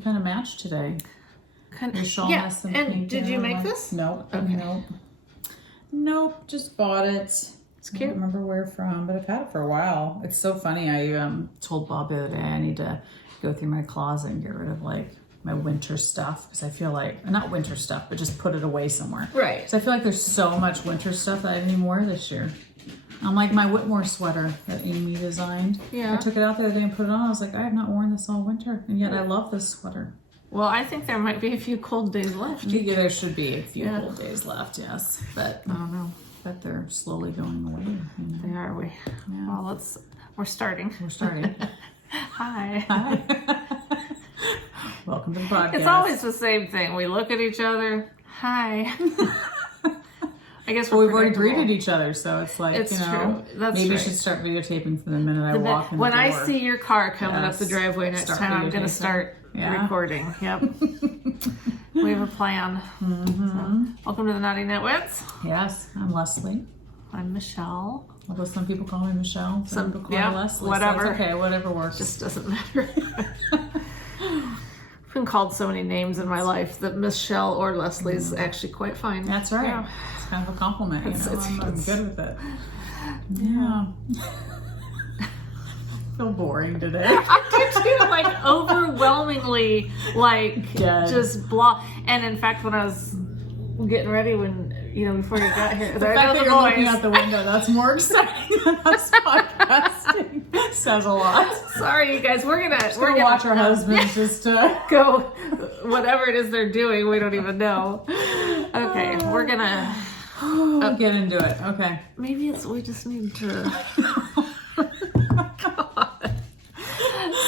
kind of match today. Your shawl has some pink. Did you make this? Nope. Okay. Nope. Just bought it. It's cute. I don't remember where from, but I've had it for a while. It's so funny. I told Bob the other day I need to go through my closet and get rid of like my winter stuff because I feel like, not winter stuff, but just put it away somewhere. Right. So I feel like there's so much winter stuff that I didn't even wear this year. I'm like my Whitmore sweater that Amy designed. Yeah. I took it out the other day and put it on. I was like, I have not worn this all winter, and yet I love this sweater. Well, I think there might be a few cold days left. Yeah, there should be a few cold days left, yes. But I don't know. But they're slowly going away. You know? They are. Yeah. Well, we're starting. We're starting. Hi. Hi. Welcome to the podcast. It's always the same thing. We look at each other. Hi. I guess we've already greeted each other, so it's like, it's you know, true. That's maybe right. you should start videotaping from the minute I walk in the when door. I see your car coming up the driveway next time, I'm going to start recording. Yep. We have a plan. So, welcome to the Naughty Nitwits. Yes, I'm Leslie. I'm Michelle. Although some people call me Michelle, some people call me Leslie. Whatever. So it's okay, whatever works. Just doesn't matter. I've been called so many names in my life that Michelle or Leslie is actually quite fine. That's right. Yeah. It's kind of a compliment. I'm good with it. Yeah. I feel boring today. I do too, like overwhelmingly, like just blah. And in fact, when I was getting ready, before you got here, the fact that you're looking out the window, that's more exciting than us podcasting. Says a lot. Sorry, you guys. We're gonna watch our husbands just go whatever it is they're doing. We don't even know. Okay, we're gonna get into it. Okay. Maybe we just need to.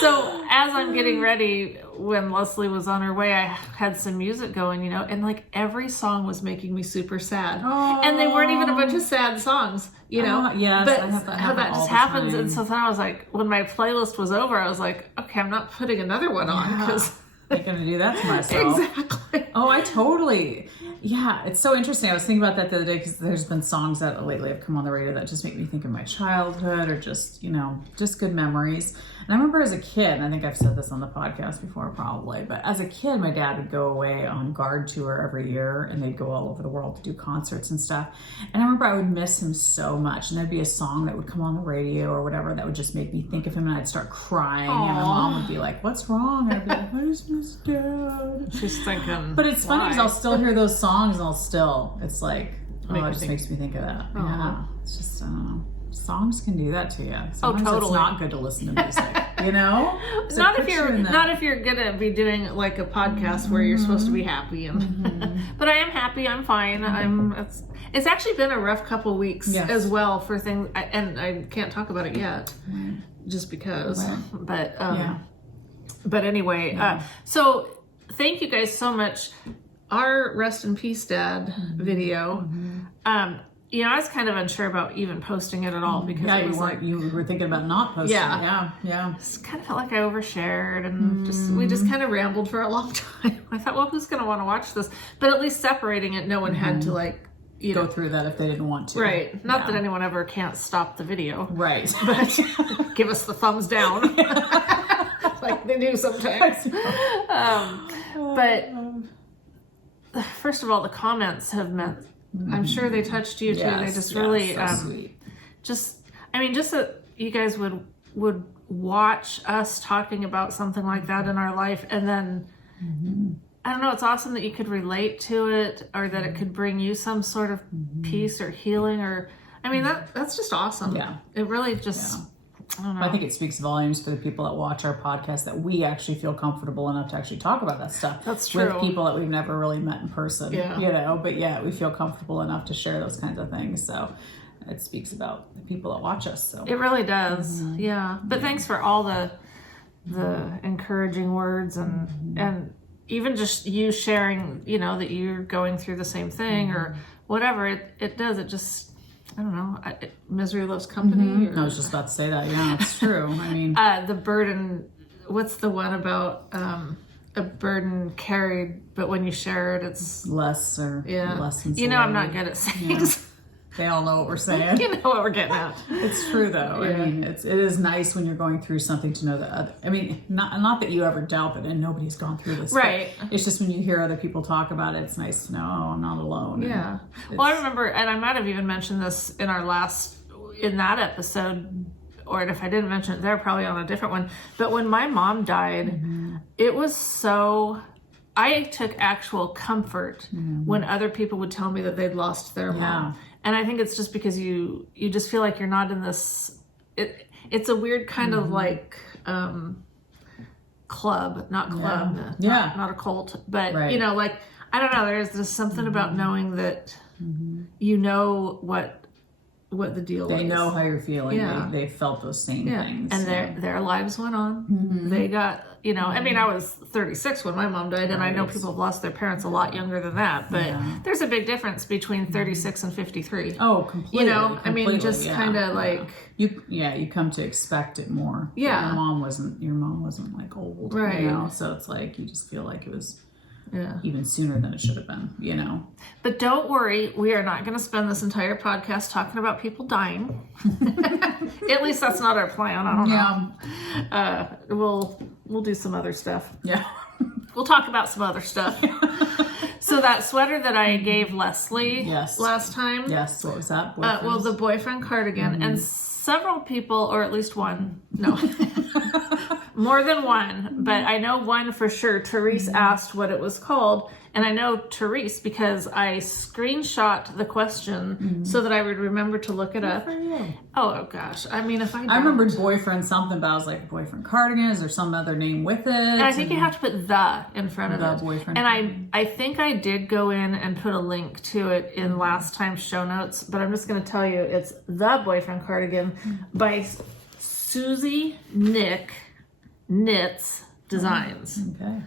So as I'm getting ready, when Leslie was on her way, I had some music going, and like every song was making me super sad. Oh. And they weren't even a bunch of sad songs, Yes, but how that just happens. And so then I was like, when my playlist was over, I was like, okay, I'm not putting another one on because I'm not gonna do that to myself. Exactly. Oh, I totally. Yeah, it's so interesting. I was thinking about that the other day because there's been songs that lately have come on the radio that just make me think of my childhood or just good memories. And I remember as a kid, and I think I've said this on the podcast before probably, but as a kid, my dad would go away on guard tour every year and they'd go all over the world to do concerts and stuff. And I remember I would miss him so much. And there'd be a song that would come on the radio or whatever that would just make me think of him and I'd start crying. Aww. And my mom would be like, what's wrong? And I'd be like, where's Miss Dad? She's thinking. But it's funny because I'll still hear those songs and it's like, it just makes me think of that. Aww. Yeah. It's just, I don't know. Songs can do that to you. Sometimes totally. It's not good to listen to music, So not if you're gonna be doing like a podcast where you're supposed to be happy but I am happy. I'm fine. It's actually been a rough couple weeks as well for things, and I can't talk about it yet, just because. Right. But anyway, so thank you guys so much. Our Rest in Peace Dad video. I was kind of unsure about even posting it at all because it was you were thinking about not posting. Yeah. Just kind of felt like I overshared and we just kind of rambled for a long time. I thought, well, who's going to want to watch this? But at least separating it, no one had to go through that if they didn't want to. Right. Not that anyone ever can't stop the video. Right. But give us the thumbs down. Like they do sometimes. But first of all, the comments have meant, I'm sure they touched you too. They just really, sweet. just that you guys would watch us talking about something like that in our life, and then I don't know. It's awesome that you could relate to it, or that it could bring you some sort of peace or healing, or that's just awesome. Yeah, it really just. Yeah. I don't know. I think it speaks volumes for the people that watch our podcast that we actually feel comfortable enough to actually talk about that stuff. That's true. With people that we've never really met in person, Yeah. But we feel comfortable enough to share those kinds of things. So it speaks about the people that watch us. So it really does. Yeah. But thanks for all the encouraging words and even just you sharing, that you're going through the same thing or whatever. It does. It just. I don't know. Misery loves company. I was just about to say that. Yeah, it's true. The burden. What's the one about a burden carried, but when you share it, it's less or less. I'm not good at saying. They all know what we're saying. You know what we're getting at. It's true though. Yeah. I mean, it is nice when you're going through something to know that not that you ever doubt that and nobody's gone through this. Right. It's just when you hear other people talk about it, it's nice to know, oh, I'm not alone. Yeah. Well, I remember, and I might have even mentioned this in that episode, or if I didn't mention it there, probably on a different one. But when my mom died, it was so, I took actual comfort when other people would tell me that they'd lost their mom. And I think it's just because you just feel like you're not in this, it's a weird kind of like club, not a cult, but you know, like, I don't know, there's just something about knowing that you know what the deal is. They know how you're feeling. Yeah. They felt those same things. And their lives went on. They got, you know, I mean, I was 36 when my mom died, and I know people have lost their parents a lot younger than that, but there's a big difference between 36 and 53. Oh, completely. You know, completely, I mean, just kind of like... You come to expect it more. Yeah. Your mom wasn't like old. Right. You know, so it's like, you just feel like it was... even sooner than it should have been, you know. But don't worry, we are not going to spend this entire podcast talking about people dying. At least that's not our plan. I don't know. We'll do some other stuff. Yeah. We'll talk about some other stuff. So that sweater that I gave Leslie last time. Yes, what was that? Well, the boyfriend cardigan. And several people, or at least one, no, more than one, but I know one for sure. Therese asked what it was called, and I know Therese because I screenshot the question so that I would remember to look it up. Oh gosh, I mean, if I remembered boyfriend something, but I was like, boyfriend cardigan, is there some other name with it? And I think you have to put the in front of it. Boyfriend. And I think I did go in and put a link to it in last time's show notes, but I'm just going to tell you, it's The Boyfriend Cardigan by Susie Nick Knits Designs. Okay.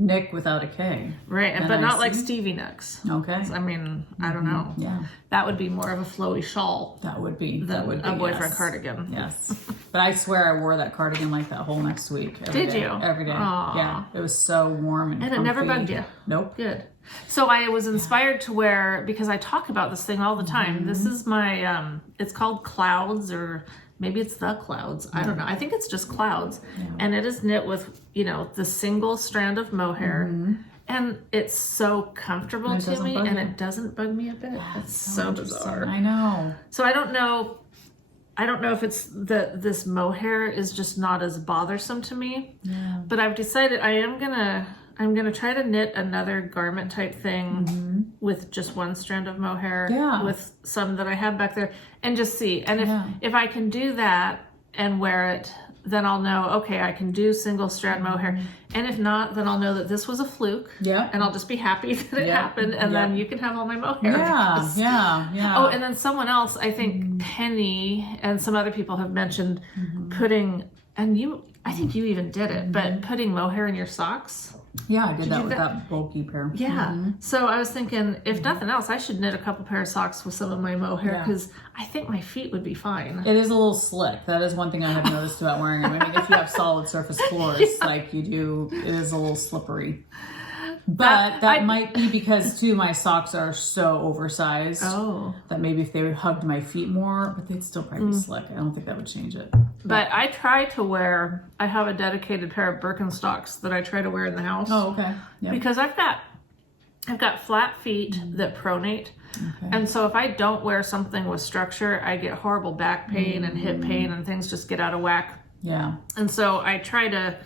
Nick without a K. Right, but not like Stevie Nicks. Okay. I mean, I don't know. Yeah. That would be more of a flowy shawl. That would be. A boyfriend cardigan. Yes. But I swear I wore that cardigan like that whole next week. Did you? Every day. Aww. Yeah. It was so warm and it comfy. never bugged you? Nope. Good. So I was inspired to wear, because I talk about this thing all the time. This is my, it's called Clouds, or maybe it's The Clouds. I don't know. I think it's just Clouds. Yeah. And it is knit with, you know, the single strand of mohair. And it's so comfortable to me, and it doesn't bug me a bit. It's so bizarre. I know. So I don't know if it's that this mohair is just not as bothersome to me. Yeah. But I've decided I'm gonna try to knit another garment type thing with just one strand of mohair with some that I have back there, and just see. And if I can do that and wear it, then I'll know, okay, I can do single strand mohair. And if not, then I'll know that this was a fluke. Yeah. And I'll just be happy that it happened, and then you can have all my mohair. Yeah. Oh, and then someone else, I think Penny and some other people have mentioned putting, and I think you even did it, but putting mohair in your socks. Yeah, I did that with that bulky pair. Yeah. So I was thinking, if nothing else, I should knit a couple pair of socks with some of my mohair, because I think my feet would be fine. It is a little slick. That is one thing I have noticed about wearing them. I mean, if you have solid surface floors like you do, it is a little slippery. But that might be because, too, my socks are so oversized that maybe if they hugged my feet more, but they'd still probably be slick. I don't think that would change it. But I try to wear, I have a dedicated pair of Birkenstocks that I try to wear in the house. Oh, okay. Yep. Because I've got flat feet that pronate. Okay. And so if I don't wear something with structure, I get horrible back pain and hip pain, and things just get out of whack. Yeah. And so I try to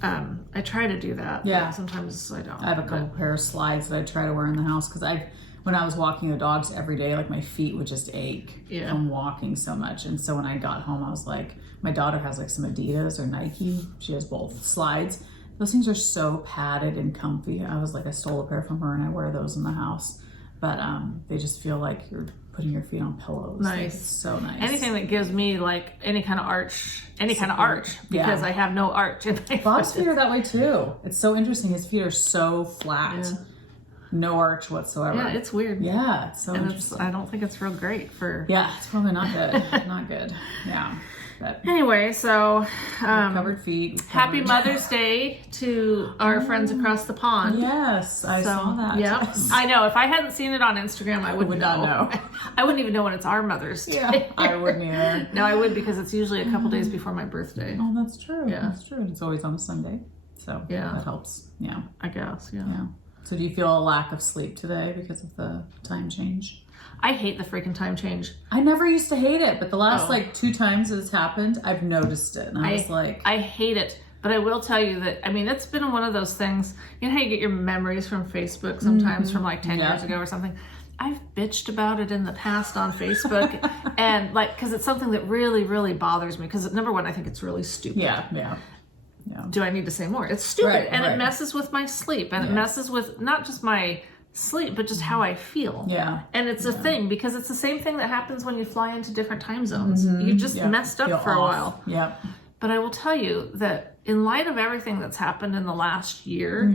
do that. Yeah. But sometimes I don't. I have a couple pair of slides that I try to wear in the house, because when I was walking the dogs every day, like my feet would just ache from walking so much. And so when I got home, I was like, my daughter has like some Adidas or Nike. She has both slides. Those things are so padded and comfy. I was like, I stole a pair from her and I wear those in the house. But they just feel like you're putting your feet on pillows. Nice. It's so nice. Anything that gives me like any kind of arch, because I have no arch in my Bob's feet are that way too. It's so interesting. His feet are so flat. no arch whatsoever. Yeah, it's weird. Yeah, it's so and interesting. I don't think it's real great for... Yeah, it's probably not good. Not good. Yeah. But anyway, so covered feet. Happy Mother's Day to our friends across the pond. Yes, I saw that. Yep. Yes. I know. If I hadn't seen it on Instagram, I would not know. I wouldn't even know when it's our Mother's Day. Yeah, I wouldn't either. No, I would, because it's usually a couple days before my birthday. Oh, that's true. Yeah. That's true. It's always on a Sunday. So that helps. Yeah. I guess, yeah. So do you feel a lack of sleep today because of the time change? I hate the freaking time change. I never used to hate it, but the last 2 times it's happened, I've noticed it. And I was like... I hate it. But I will tell you that, I mean, it's been one of those things, you know how you get your memories from Facebook sometimes from 10 years ago or something? I've bitched about it in the past on Facebook, and because it's something that really, really bothers me, because number one, I think it's really stupid. Yeah. Do I need to say more? It's stupid, and it messes with my sleep, and it messes with not just my sleep, but just how I feel. Yeah. And it's a thing, because it's the same thing that happens when you fly into different time zones. You just messed up for a while. Yeah. But I will tell you that in light of everything that's happened in the last year,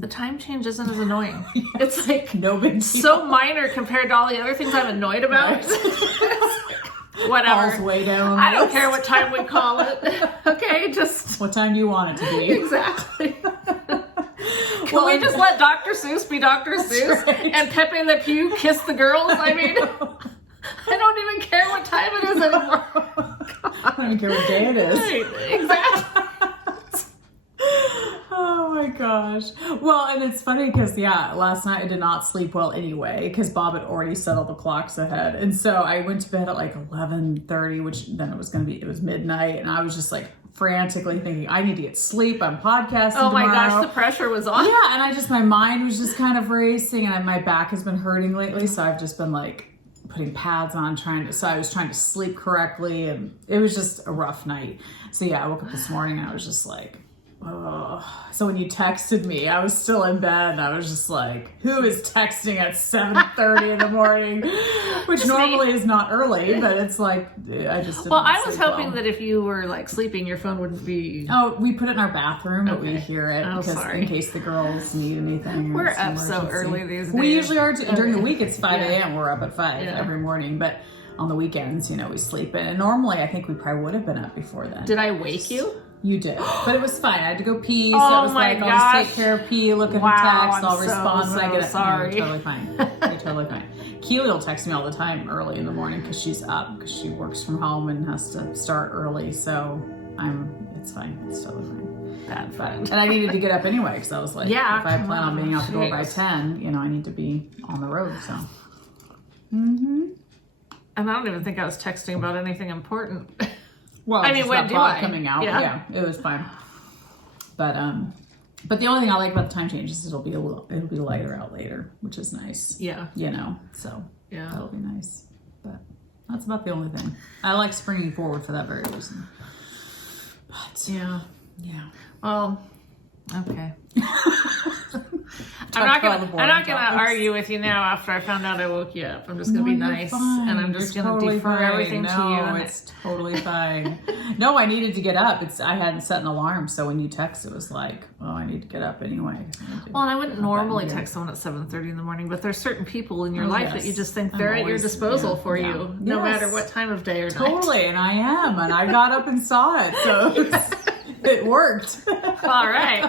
the time change isn't as annoying. It's like no big deal. So minor compared to all the other things I'm annoyed about. Whatever. Falls way down. I don't care what time we call it. Okay, just... What time do you want it to be? Exactly. Can we just let Dr. Seuss be Dr. Seuss and Pepe Le Pew kiss the girls? I mean, I don't even care what time it is anymore. I don't even care what day it is. Right, exactly. Oh my gosh. Well, and it's funny because, last night I did not sleep well anyway because Bob had already set all the clocks ahead. And so I went to bed at 11:30, which then it was midnight. And I was just frantically thinking, I need to get sleep. I'm podcasting tomorrow. Oh my gosh, the pressure was on. Yeah, and my mind was just kind of racing, and my back has been hurting lately, so I've just been putting pads on, so I was trying to sleep correctly, and it was just a rough night. So I woke up this morning and I was just like, oh. So when you texted me, I was still in bed, and I was just like, who is texting at 7:30 in the morning? Which just normally is not early, but it's I just didn't I was hoping that if you were sleeping, your phone wouldn't be... Oh, we put it in our bathroom, but we hear it in case the girls need anything. We're up so early these days. We usually are during the week. It's 5 a.m. We're up at 5 every morning, but on the weekends, we sleep in. And normally, I think we probably would have been up before then. Did I wake you? You did, but it was fine. I had to go pee, so oh it was my I'll gosh. just take care of pee, look at her text, I'll respond when I get it. Sorry. No, you're totally fine. You're totally fine. Keely will text me all the time early in the morning because she's up, because she works from home and has to start early. So it's fine. It's totally fine. Bad friend. And I needed to get up anyway because I was if I plan on being out the door by 10, I need to be on the road. So. And I don't even think I was texting about anything important. Well, I mean, when do I? Coming out, yeah, it was fine. But the only thing I like about the time change is it'll be lighter out later, which is nice. Yeah, so that'll be nice. But that's about the only thing. I like springing forward for that very reason. But yeah. Well, okay. I'm not gonna argue with you now after I found out I woke you up. I'm just gonna be nice, and I'm just gonna defer everything to you. No, it's totally fine. No, I needed to get up. I hadn't set an alarm, so when you text, it was I need to get up anyway. Well, and I wouldn't normally text someone at 7:30 in the morning, but there's certain people in your life that you just think they're at your disposal for you, no matter what time of day or night. Totally, and I am, and I got up and saw it, so it worked. All right.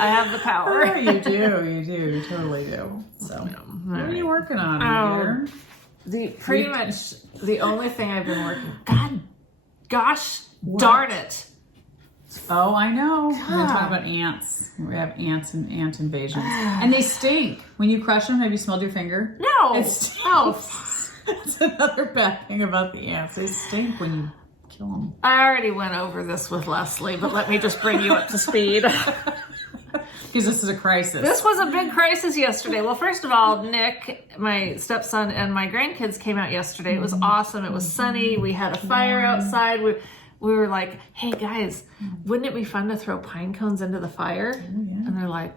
I have the power. Oh, you do, you totally do. So, what are you working on, dear? Pretty much the only thing I've been working. Gosh darn it! Oh, I know. We're gonna talk about ants. We have ants and ant invasions, and they stink. When you crush them, have you smelled your finger? No. It stinks. That's another bad thing about the ants. They stink when you kill them. I already went over this with Leslie, but let me just bring you up to speed. Because this is a crisis. This was a big crisis yesterday. Well, first of all, Nick, my stepson, and my grandkids came out yesterday. It was awesome. It was sunny. We had a fire outside. We were like, hey guys, wouldn't it be fun to throw pine cones into the fire? And they're like,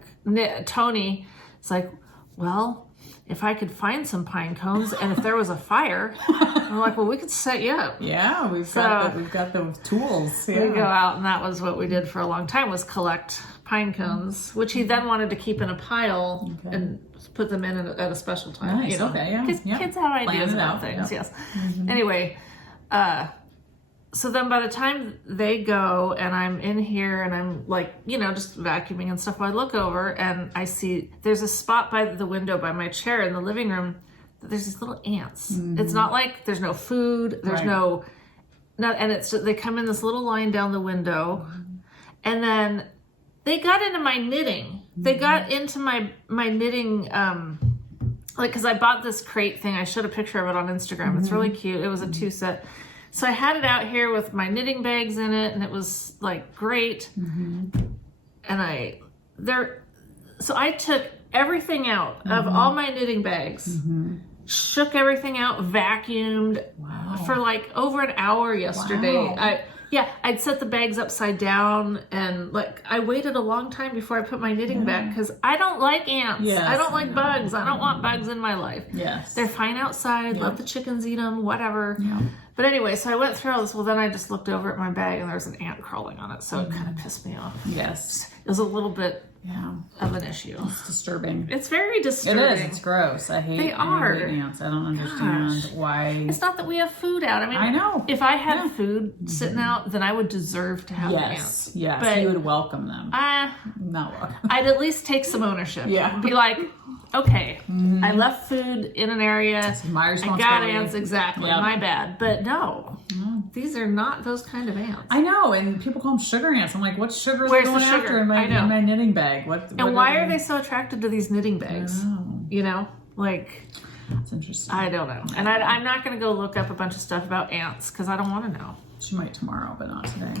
Tony, it's like, well, if I could find some pine cones and if there was a fire, I'm like, well, we could set you up. Yeah, we've got the tools. Yeah. We go out, and that was what we did for a long time, was collect pine cones, which he then wanted to keep in a pile and put them in at a special time. Nice. You know? Okay. Yeah. Because kids have ideas about things. Yes. Anyway, so then by the time they go and I'm in here and I'm like, you know, just vacuuming and stuff, I look over and I see there's a spot by the window by my chair in the living room. There's these little ants. It's not like there's no food. There's and it's they come in this little line down the window, and then they got into my knitting. They got into my knitting. Like, because I bought this crate thing. I showed a picture of it on Instagram. It's really cute. It was a 2-set. So I had it out here with my knitting bags in it, and it was like great. And so I took everything out of all my knitting bags, shook everything out, vacuumed for like over an hour yesterday. I'd set the bags upside down, and like I waited a long time before I put my knitting back because I don't like ants. I don't like bugs. I don't want bugs in my life. They're fine outside. Let the chickens eat them, whatever. But anyway, so I went through all this. Well, then I just looked over at my bag and there was an ant crawling on it, so it kind of pissed me off. It was a little bit of an issue. It's disturbing. It's very disturbing. It is. It's gross. I hate ants. I don't understand why. It's not that we have food out. I mean, I know. If I had food sitting out, then I would deserve to have the ants. Yes, but you would welcome them. Not welcome. I'd at least take some ownership. Be like, okay, I left food in an area. It's my I responsibility. got ants, exactly. My bad. But no, these are not those kind of ants. I know, and people call them sugar ants. I'm like, what sugar is Where's going the sugar? after in my knitting bag? What why are they so attracted to these knitting bags? You know, like, that's interesting. I don't know. And I'm not going to go look up a bunch of stuff about ants because I don't want to know. She might tomorrow, but not today.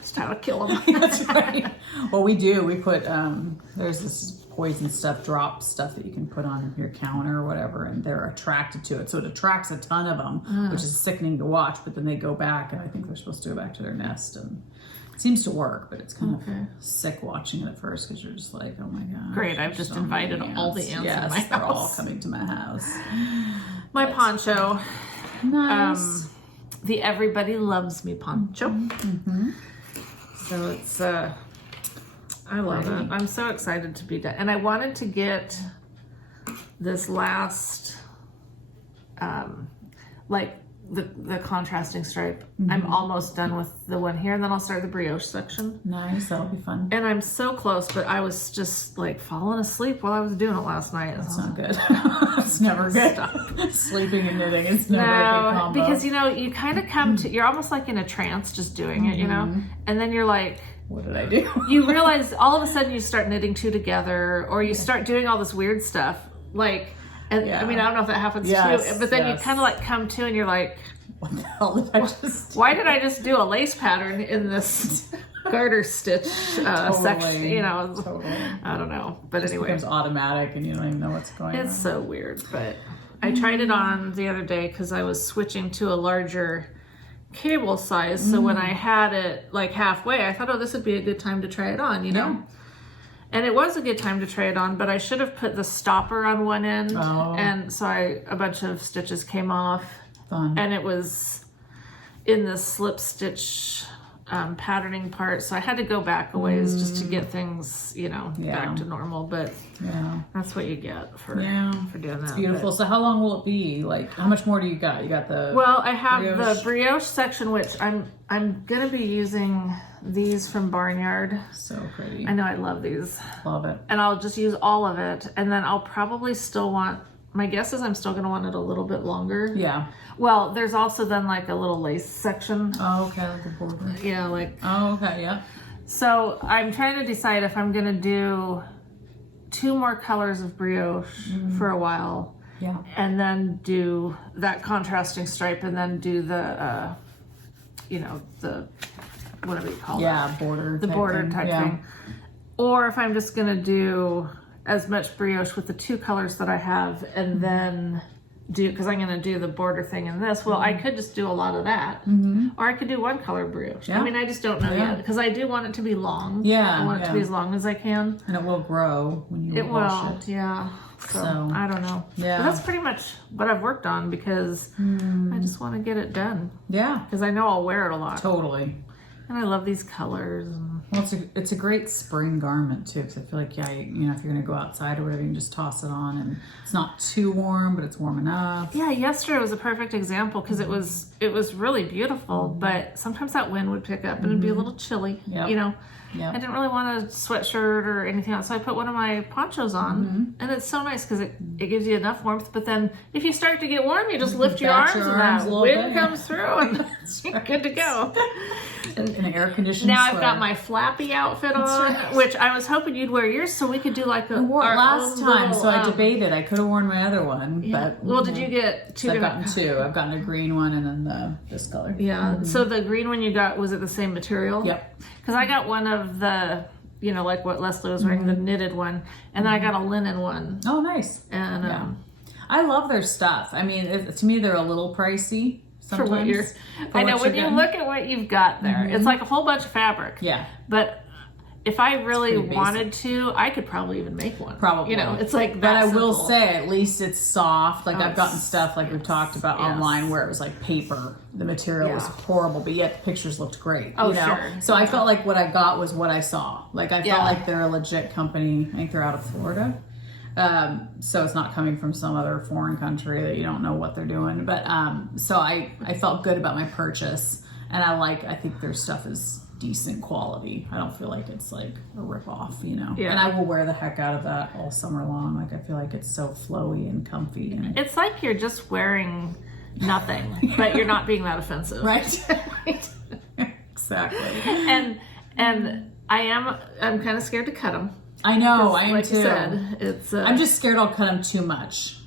Just how to kill them. That's right. Well, we do. We put, there's this poison drop stuff that you can put on your counter or whatever, and they're attracted to it. So it attracts a ton of them, which is sickening to watch, but then they go back, and I think they're supposed to go back to their nest, and it seems to work, but it's kind of sick watching it at first because you're just like, oh my god. Great, I've just invited all the ants in my house. They're all coming to my house. My poncho. Nice. The Everybody Loves Me poncho. So it's, I love it. I'm so excited to be done. And I wanted to get this last, like the contrasting stripe. I'm almost done with the one here, and then I'll start the brioche section. Nice, that'll be fun. And I'm so close, but I was just like falling asleep while I was doing it last night. That's not good. It's never good. Sleeping and knitting is never a good combo. Because, you know, you kind of come to, you're almost like in a trance just doing it, you know? And then you're like, what did I do? You realize all of a sudden you start knitting two together, or you start doing all this weird stuff. Like, and I mean, I don't know if that happens to you, but then you kind of like come to and you're like, what the hell did I just do? Why did I just do a lace pattern in this garter stitch section? You know, I don't know. But anyway, it becomes automatic and you don't even know what's going on. It's so weird. But I tried it on the other day because I was switching to a larger cable size. So when I had it like halfway, I thought, oh, this would be a good time to try it on, you know? And it was a good time to try it on, but I should have put the stopper on one end. And so a bunch of stitches came off. Fun. And it was in the slip stitch patterning part. So I had to go back a ways just to get things, you know, back to normal. But that's what you get for doing that. It's beautiful. So how long will it be? Like, how much more do you got? You got the Well, I have the brioche section, which I'm going to be using these from Barnyard. So pretty. I know, I love these. Love it. And I'll just use all of it. And then I'll probably still want, my guess is I'm still going to want it a little bit longer. Yeah. Well, there's also then like a little lace section. Oh, okay, like a border. Yeah, like. Oh, okay, yeah. So I'm trying to decide if I'm going to do 2 more colors of brioche for a while. Yeah. And then do that contrasting stripe, and then do the, you know, the, whatever you call it. Yeah, border. The border type thing. Or if I'm just going to do as much brioche with the 2 colors that I have, and then do, because I'm going to do the border thing in this. Well, I could just do a lot of that, or I could do 1 color brioche. I mean, I just don't know yet, because I do want it to be long. Yeah, I want it to be as long as I can. And it will grow when you wash it. Yeah. So I don't know. Yeah. But that's pretty much what I've worked on, because I just want to get it done. Yeah. Because I know I'll wear it a lot. Totally. And I love these colors. Well, it's a great spring garment too, because I feel like, you know, if you're gonna go outside or whatever, you can just toss it on, and it's not too warm, but it's warm enough. Yeah, yesterday was a perfect example because it was really beautiful, but sometimes that wind would pick up and it'd be a little chilly. Yep. You know. Yeah. I didn't really want a sweatshirt or anything else, so I put one of my ponchos on, and it's so nice because it gives you enough warmth. But then if you start to get warm, you just lift your arms, and that wind comes through, and you're good to go. An air conditioned Now sweater. I've got my flappy outfit on, which I was hoping you'd wear yours so we could do like I wore it our last own time, little, so I debated. I could have worn my other one, but well, did you get two? I've gotten two. I've gotten a green one and then this color. Yeah. So the green one you got, was it the same material? Yep. Because I got one of the, you know, like what Leslie was wearing, the knitted one, and then I got a linen one. Oh, nice. And I love their stuff. I mean, to me, they're a little pricey sometimes. for what you're, I know when you look at what you've got there, it's like a whole bunch of fabric. Yeah. But if I really pretty basic. wanted to, I could probably even make one. Probably. You know, it's like that. But I will simple. say, at least it's soft. Like, I've it's- gotten stuff, like we've talked about yes. online, where it was like paper. The material was Yeah. horrible, but yet the pictures looked great. Oh, you know? sure. So I felt like what I got was what I saw. Like, I Yeah. felt like they're a legit company. I think they're out of Florida. So it's not coming from some other foreign country that you don't know what they're doing. But so I felt good about my purchase, and I think their stuff is decent quality. I don't feel like it's like a rip-off, you know. Yeah. And I will wear the heck out of that all summer long. Like, I feel like it's so flowy and comfy, and It's like you're just wearing nothing, but you're not being that offensive. right. Exactly. And I'm kind of scared to cut them. I know. I am like too. you said, it's. I'm just scared I'll cut them too much.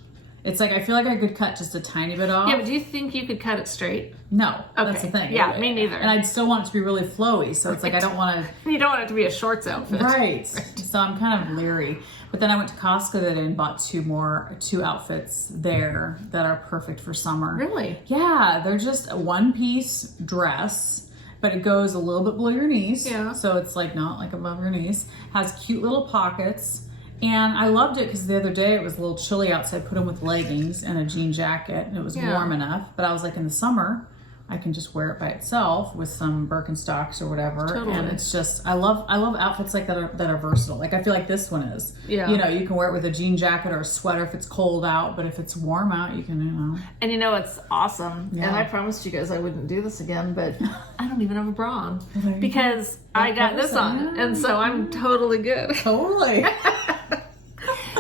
It's like I feel like I could cut just a tiny bit off. Yeah, but do you think you could cut it straight? No, that's Okay. the thing. Yeah, me neither. And I'd still want it to be really flowy, so it's like I don't want to. You don't want it to be a shorts outfit. Right. So I'm kind of leery. But then I went to Costco today and bought two outfits there that are perfect for summer. Really? Yeah, they're just a one-piece dress, but it goes a little bit below your knees. Yeah. So it's like not like above your knees. Has cute little pockets. And I loved it because the other day it was a little chilly outside. Put them with leggings and a jean jacket, and it was warm enough. But I was like, in the summer, I can just wear it by itself with some Birkenstocks or whatever. Totally. And it's just, I love outfits like that are versatile. Like, I feel like this one is. Yeah. You know, you can wear it with a jean jacket or a sweater if it's cold out, but if it's warm out, you can, you know. And you know, it's awesome. Yeah. And I promised you guys I wouldn't do this again, but I don't even have a bra on Okay. because I got this on, and so I'm totally good. Totally.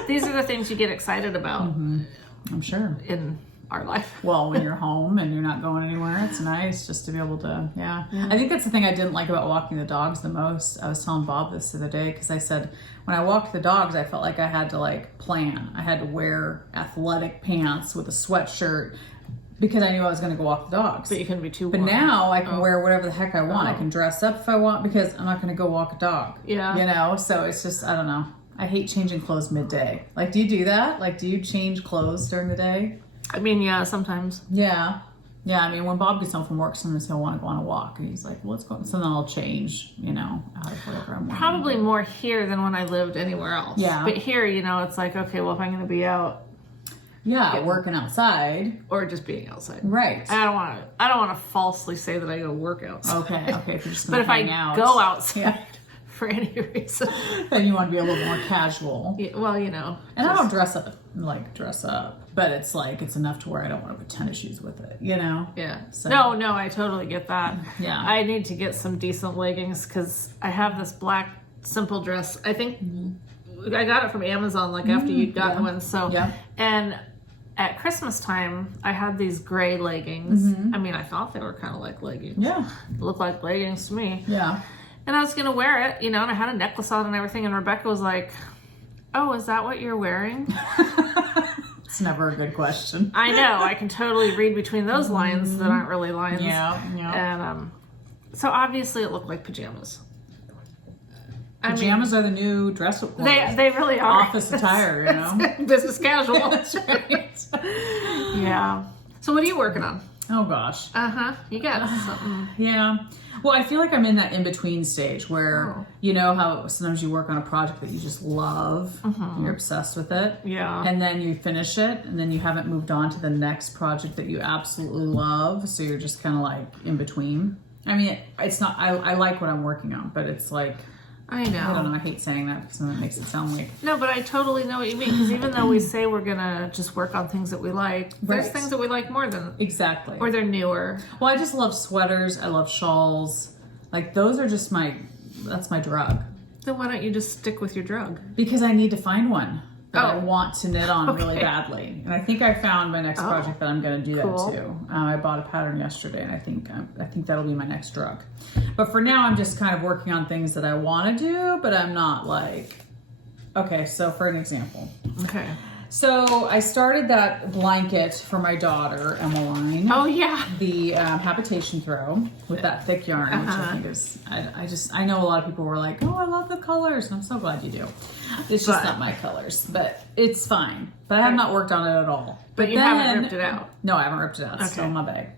These are the things you get excited about I'm sure. in our life. Well, when you're home and you're not going anywhere, it's nice just to be able to, yeah. I think that's the thing I didn't like about walking the dogs the most. I was telling Bob this the other day because I said when I walked the dogs, I felt like I had to like plan. I had to wear athletic pants with a sweatshirt because I knew I was going to go walk the dogs. But you couldn't be too But warm. now I can wear whatever the heck I want. I can dress up if I want because I'm not going to go walk a dog. Yeah. You know, so it's just, I don't know. I hate changing clothes midday. Like, do you do that? Like, do you change clothes during the day? I mean, yeah, sometimes. Yeah. Yeah, I mean, when Bob gets home from work, sometimes he'll want to go on a walk. And he's like, well, let's go. So then I'll change, you know, out of whatever I'm wearing. Probably more here than when I lived anywhere else. Yeah. But here, you know, it's like, okay, well, if I'm going to be out Yeah, working outside. or just being outside. Right. I don't want to falsely say that I go work outside. Okay, if you're just But gonna if I hang out. go outside Yeah. for any reason, Then you want to be a little more casual. yeah, well, you know. And I don't dress up, but it's like, it's enough to where I don't want to put tennis shoes with it, you know? Yeah. So- No, I totally get that. Yeah. I need to get some decent leggings because I have this black simple dress. I think I got it from Amazon like after you'd gotten one. So, Yeah. and at Christmas time, I had these gray leggings. Mm-hmm. I mean, I thought they were kind of like leggings. Yeah. Looked like leggings to me. Yeah. And I was going to wear it, you know, and I had a necklace on and everything. And Rebecca was like, oh, is that what you're wearing? It's never a good question. I know. I can totally read between those lines that aren't really lines. Yeah. And so obviously it looked like pajamas. I mean, Pajamas are the new dress clothes. they really are. Office attire, you know? Business casual. That's right. Yeah. So what are you working on? Oh, gosh. You got something. Yeah. Well, I feel like I'm in that in-between stage where, you know how sometimes you work on a project that you just love, you're obsessed with it, Yeah. and then you finish it, and then you haven't moved on to the next project that you absolutely love, so you're just kind of like in between. I mean, it's not, I like what I'm working on, but it's like, I know. I don't know. I hate saying that because then it makes it sound like... No, but I totally know what you mean. Because even though we say we're going to just work on things that we like, there's Right. things that we like more than... Exactly. Or they're newer. Well, I just love sweaters. I love shawls. Like, those are just that's my drug. Then why don't you just stick with your drug? Because I need to find one that I Oh. want to knit on Okay. really badly. And I think I found my next project that I'm going to do Cool. that too. I bought a pattern yesterday, and I think that'll be my next drug. But for now, I'm just kind of working on things that I want to do, but I'm not like... Okay, so for an example. Okay. So I started that blanket for my daughter, Emmeline. Oh, yeah. The habitation throw with that thick yarn, which I think is, I know a lot of people were like, oh, I love the colors, and I'm so glad you do. It's just not my colors, but it's fine. But I have not worked on it at all. But you haven't ripped it out. No, I haven't ripped it out. It's still Okay. in my bag.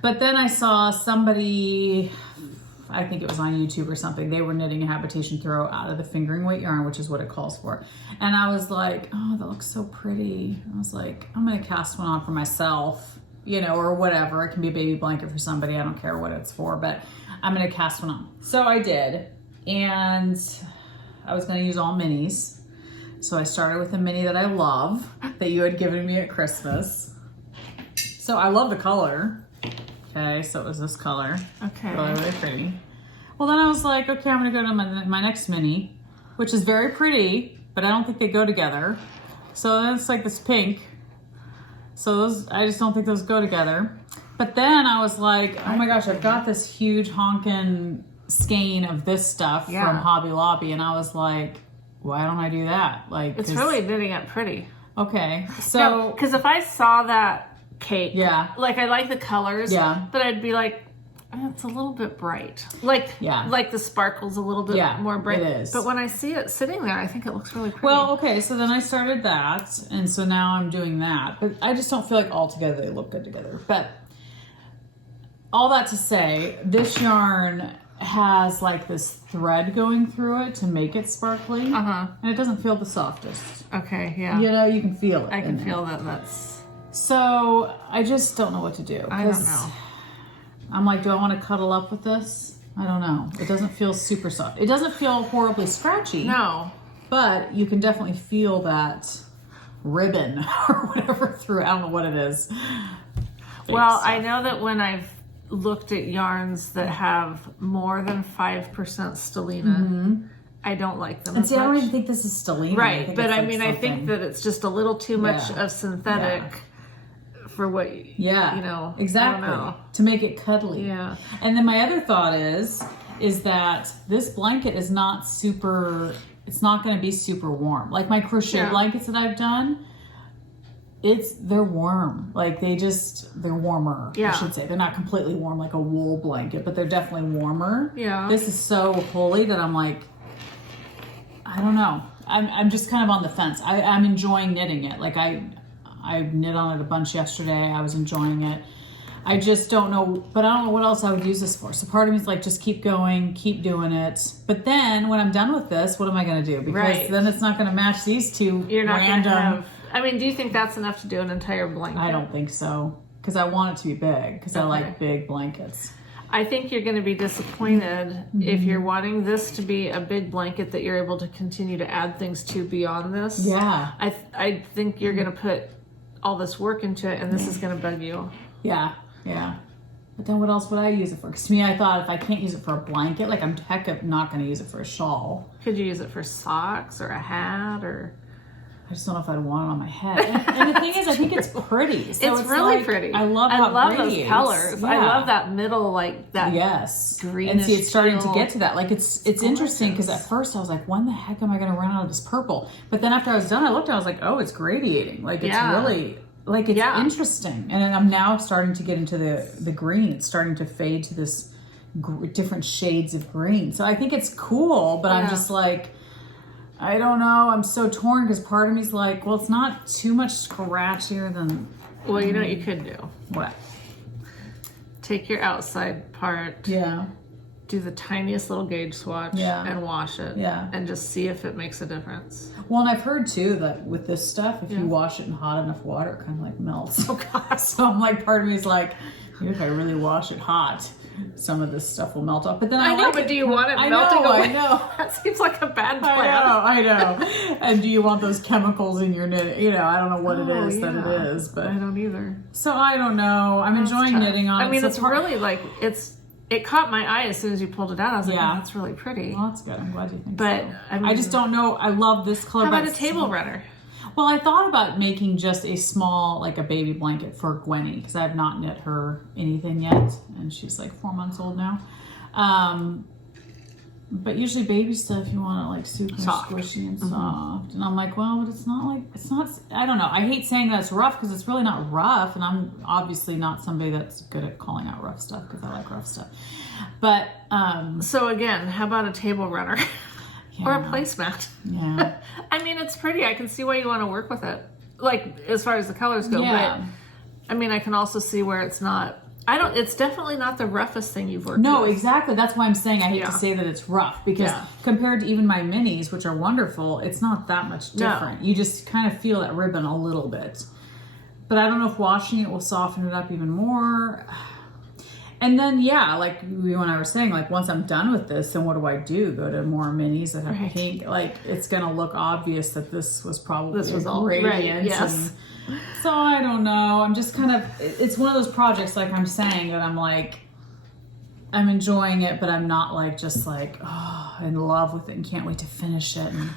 But then I saw somebody, I think it was on YouTube or something, they were knitting a habitation throw out of the fingering weight yarn, which is what it calls for. And I was like, oh, that looks so pretty. I was like, I'm going to cast one on for myself, or whatever. It can be a baby blanket for somebody. I don't care what it's for, but I'm going to cast one on. So I did. And I was going to use all minis. So I started with a mini that I love, that you had given me at Christmas. So I love the color. Okay, so it was this color. Okay. Really, really pretty. Well, then I was like, okay, I'm going to go to my next mini, which is very pretty, but I don't think they go together. So then it's like this pink. So I just don't think those go together. But then I was like, oh my gosh, I've got this huge honkin' skein of this stuff from Hobby Lobby, and I was like, why don't I do that? Like, It's really knitting it pretty. Okay, so... Because if I saw that cake, Yeah. like I like the colors, Yeah. but I'd be like, it's a little bit bright. Like the sparkle's a little bit more bright. it is. But when I see it sitting there, I think it looks really pretty. Well, okay, so then I started that, and so now I'm doing that. But I just don't feel like all together they look good together. But all that to say, this yarn has like this thread going through it to make it sparkly. And it doesn't feel the softest. Okay, yeah. You can feel it. I can feel that's... So I just don't know what to do. I don't know. I'm like, do I want to cuddle up with this? I don't know. It doesn't feel super soft. It doesn't feel horribly scratchy. No. But you can definitely feel that ribbon or whatever through. I don't know what it is. Well, I know that when I've looked at yarns that have more than 5% stellina, I don't like them. And see, I don't even think this is stellina. Right, but I mean, I think that it's just a little too much of synthetic for what, exactly. I don't know. To make it cuddly. Yeah. And then my other thought is that this blanket is not super, it's not going to be super warm. Like my crochet blankets that I've done, they're warm. Like they're warmer, I should say. They're not completely warm like a wool blanket, but they're definitely warmer. Yeah. This is so holy that I'm like, I don't know. I'm just kind of on the fence. I'm enjoying knitting it. Like I knit on it a bunch yesterday. I was enjoying it. I just don't know, but I don't know what else I would use this for. So part of me is like, just keep going, keep doing it. But then when I'm done with this, what am I going to do? Because then it's not going to match these two You're not random. Gonna have, I mean, do you think that's enough to do an entire blanket? I don't think so. Because I want it to be big. Because I like big blankets. I think you're going to be disappointed if you're wanting this to be a big blanket that you're able to continue to add things to beyond this. Yeah. I think you're going to put all this work into it, and this is going to bug you. Yeah. Yeah. But then what else would I use it for? Because to me, I thought if I can't use it for a blanket, like I'm not going to use it for a shawl. Could you use it for socks or a hat or... I just don't know if I'd want it on my head. And the thing is, I think it's pretty. So it's really like, pretty. I love those colors. I love that middle, like that. Yes. Greenish and see, it's starting teal. to get to that. Like it's interesting because at first I was like, when the heck am I going to run out of this purple? But then after I was done, I looked and I was like, oh, it's gradiating. Like it's really, like it's interesting. And I'm now starting to get into the green. It's starting to fade to this different shades of green. So I think it's cool, but I'm just like, I don't know. I'm so torn because part of me's like, well, it's not too much scratchier than... Well, you know what you could do? What? Take your outside part. Yeah. Do the tiniest little gauge swatch and wash it. Yeah. And just see if it makes a difference. Well, and I've heard too that with this stuff, if you wash it in hot enough water, it kind of like melts. Oh, God. So I'm like, part of me is like, maybe if I really wash it hot. some of this stuff will melt off. But then I know, like but do you want it melting away? I know. That seems like a bad plan. I know. And do you want those chemicals in your knitting? You know, I don't know what it is that it is, but I don't either. So I don't know. I'm enjoying knitting on it. I mean, So it's really like it caught my eye as soon as you pulled it out. I was like, oh, that's really pretty. Well, that's good. I'm glad you think but, so. I mean, I just don't know. I love this color. How about a table runner? Well, I thought about making just a small, like a baby blanket for Gwenny, because I have not knit her anything yet, and she's like 4 months old now. But usually baby stuff you want it like super soft. Squishy and soft. And I'm like, well, but it's not, I don't know. I hate saying that it's rough because it's really not rough. And I'm obviously not somebody that's good at calling out rough stuff because I like rough stuff. But, so again, how about a table runner? Or a placemat? Yeah. I mean, it's pretty. I can see why you want to work with it. Like, as far as the colors go. Yeah. But, I mean, I can also see where it's not... it's definitely not the roughest thing you've worked with. No, exactly. That's why I'm saying I hate to say that it's rough, because compared to even my minis, which are wonderful, it's not that much different. You just kind of feel that ribbon a little bit. But I don't know if washing it will soften it up even more. And then, like you and I were saying, like once I'm done with this, then what do? Go to more minis that have pink. Like it's going to look obvious that this was probably all radiant. Yes. So I don't know. I'm just kind of, it's one of those projects, like I'm saying, that I'm like, I'm enjoying it, but I'm not like, just like, in love with it and can't wait to finish it. And,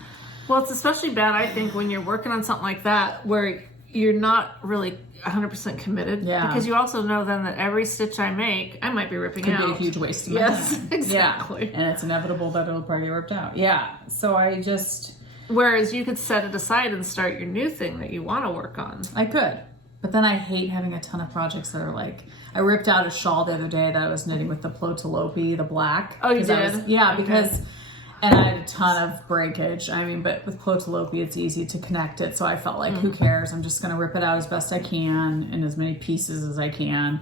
well, it's especially bad, I think, when you're working on something like that, where you're not really 100% committed. Yeah. Because you also know then that every stitch I make, I might be ripping out. Could be a huge waste of my time. Exactly. Yeah. And it's inevitable that it'll probably get ripped out. Yeah. So I just... Whereas you could set it aside and start your new thing that you want to work on. I could. But then I hate having a ton of projects that are like... I ripped out a shawl the other day that I was knitting with the Plotalopi, the black. Oh, you did? Because... And I had a ton of breakage. I mean, but with Plotalopi, it's easy to connect it. So I felt like, who cares? I'm just going to rip it out as best I can in as many pieces as I can.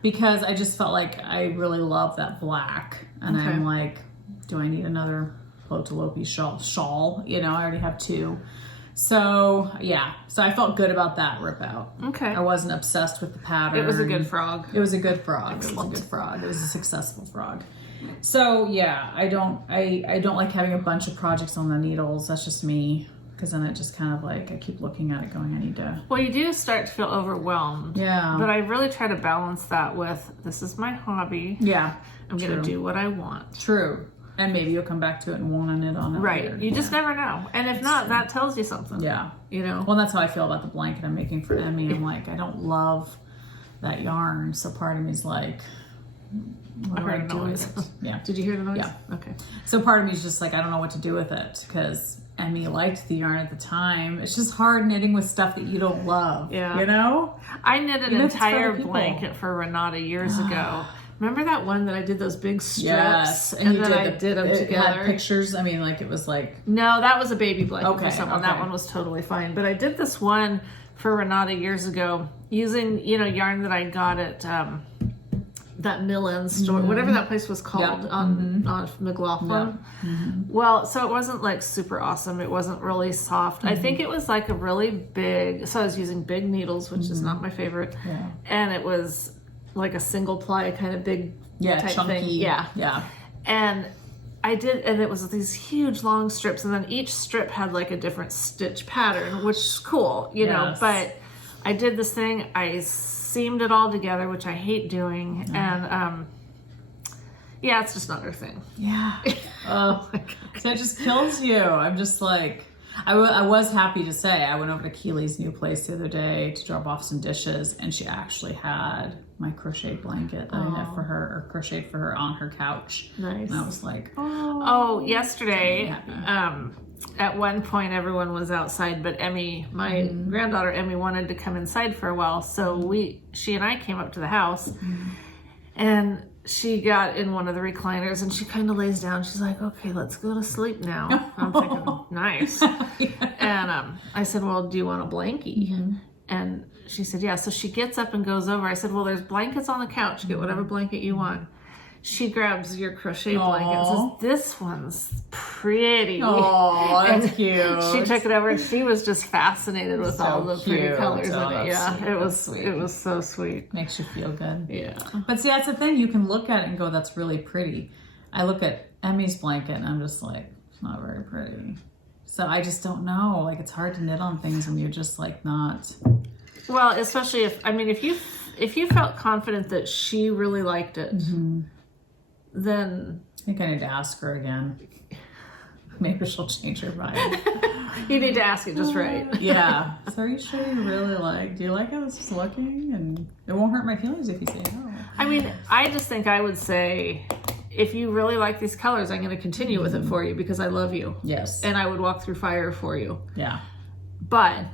Because I just felt like I really love that black. And I'm like, do I need another Plotalopi shawl? You know, I already have 2. So, yeah. So I felt good about that rip out. Okay. I wasn't obsessed with the pattern. It was a good frog. It was a good frog. Excellent. It was a good frog. It was a successful frog. So yeah, I don't like having a bunch of projects on the needles. That's just me, because then it just kind of like I keep looking at it going, I need to. Well, you do start to feel overwhelmed. Yeah. But I really try to balance that with, this is my hobby. Yeah. I'm going to do what I want. True. And maybe you'll come back to it and want to knit on it. Right. Later. You just never know. And if not, that tells you something. Yeah. You know? Well, that's how I feel about the blanket I'm making for Emmy. I'm like, I don't love that yarn. So part of me is like, what do I do with it? Yeah. Did you hear the noise? Yeah. Okay. So part of me is just like, I don't know what to do with it, because Emmy liked the yarn at the time. It's just hard knitting with stuff that you don't love. Yeah. You know? I knit an entire blanket for Renata years ago. Remember that one that I did those big strips? Yes. And then I did them together. It had pictures. I mean, like it was like... No, that was a baby blanket for someone. Okay. That one was totally fine. But I did this one for Renata years ago using, yarn that I got at that Mill-End store, whatever that place was called on McLaughlin. Well, so it wasn't like super awesome. It wasn't really soft. I think it was like a really big... So I was using big needles, which is not my favorite. Yeah. And it was... like a single ply kind of big type chunky thing. Yeah. And I did, and it was these huge long strips, and then each strip had like a different stitch pattern, which is cool, you know, but I did this thing, I seamed it all together, which I hate doing, and it's just not her thing. Yeah. Oh, so it just kills you. I'm just like, I was happy to say I went over to Keely's new place the other day to drop off some dishes, and she actually had my crochet blanket that I knit for her, or crocheted for her, on her couch. Nice. And I was like, yesterday, at one point everyone was outside, but Emmy, my granddaughter Emmy, wanted to come inside for a while, so she and I came up to the house, and she got in one of the recliners and she kind of lays down. She's like, okay, let's go to sleep now. I'm thinking, nice. And I said, well, do you want a blankie? And she said, yeah. So she gets up and goes over. I said, well, there's blankets on the couch. Get whatever blanket you want. she grabs your crochet blanket and says, "This one's pretty." Oh, that's cute. She took it over and she was just fascinated with all the pretty colors in it. That's Yeah, sweet. it was so sweet. Makes you feel good. Yeah. But see, that's the thing. You can look at it and go, "That's really pretty." I look at Emmy's blanket and I'm just like, "It's not very pretty." So I just don't know. Like, it's hard to knit on things when you're just like not. Well, especially if you felt confident that she really liked it, then I think I need to ask her again. Maybe she'll change her mind. you need to ask it just right. Yeah. So are you sure you really do you like how this is looking? And it won't hurt my feelings if you say no. I mean, I just think I would say, if you really like these colors, I'm going to continue with it for you because I love you. Yes. And I would walk through fire for you. Yeah. But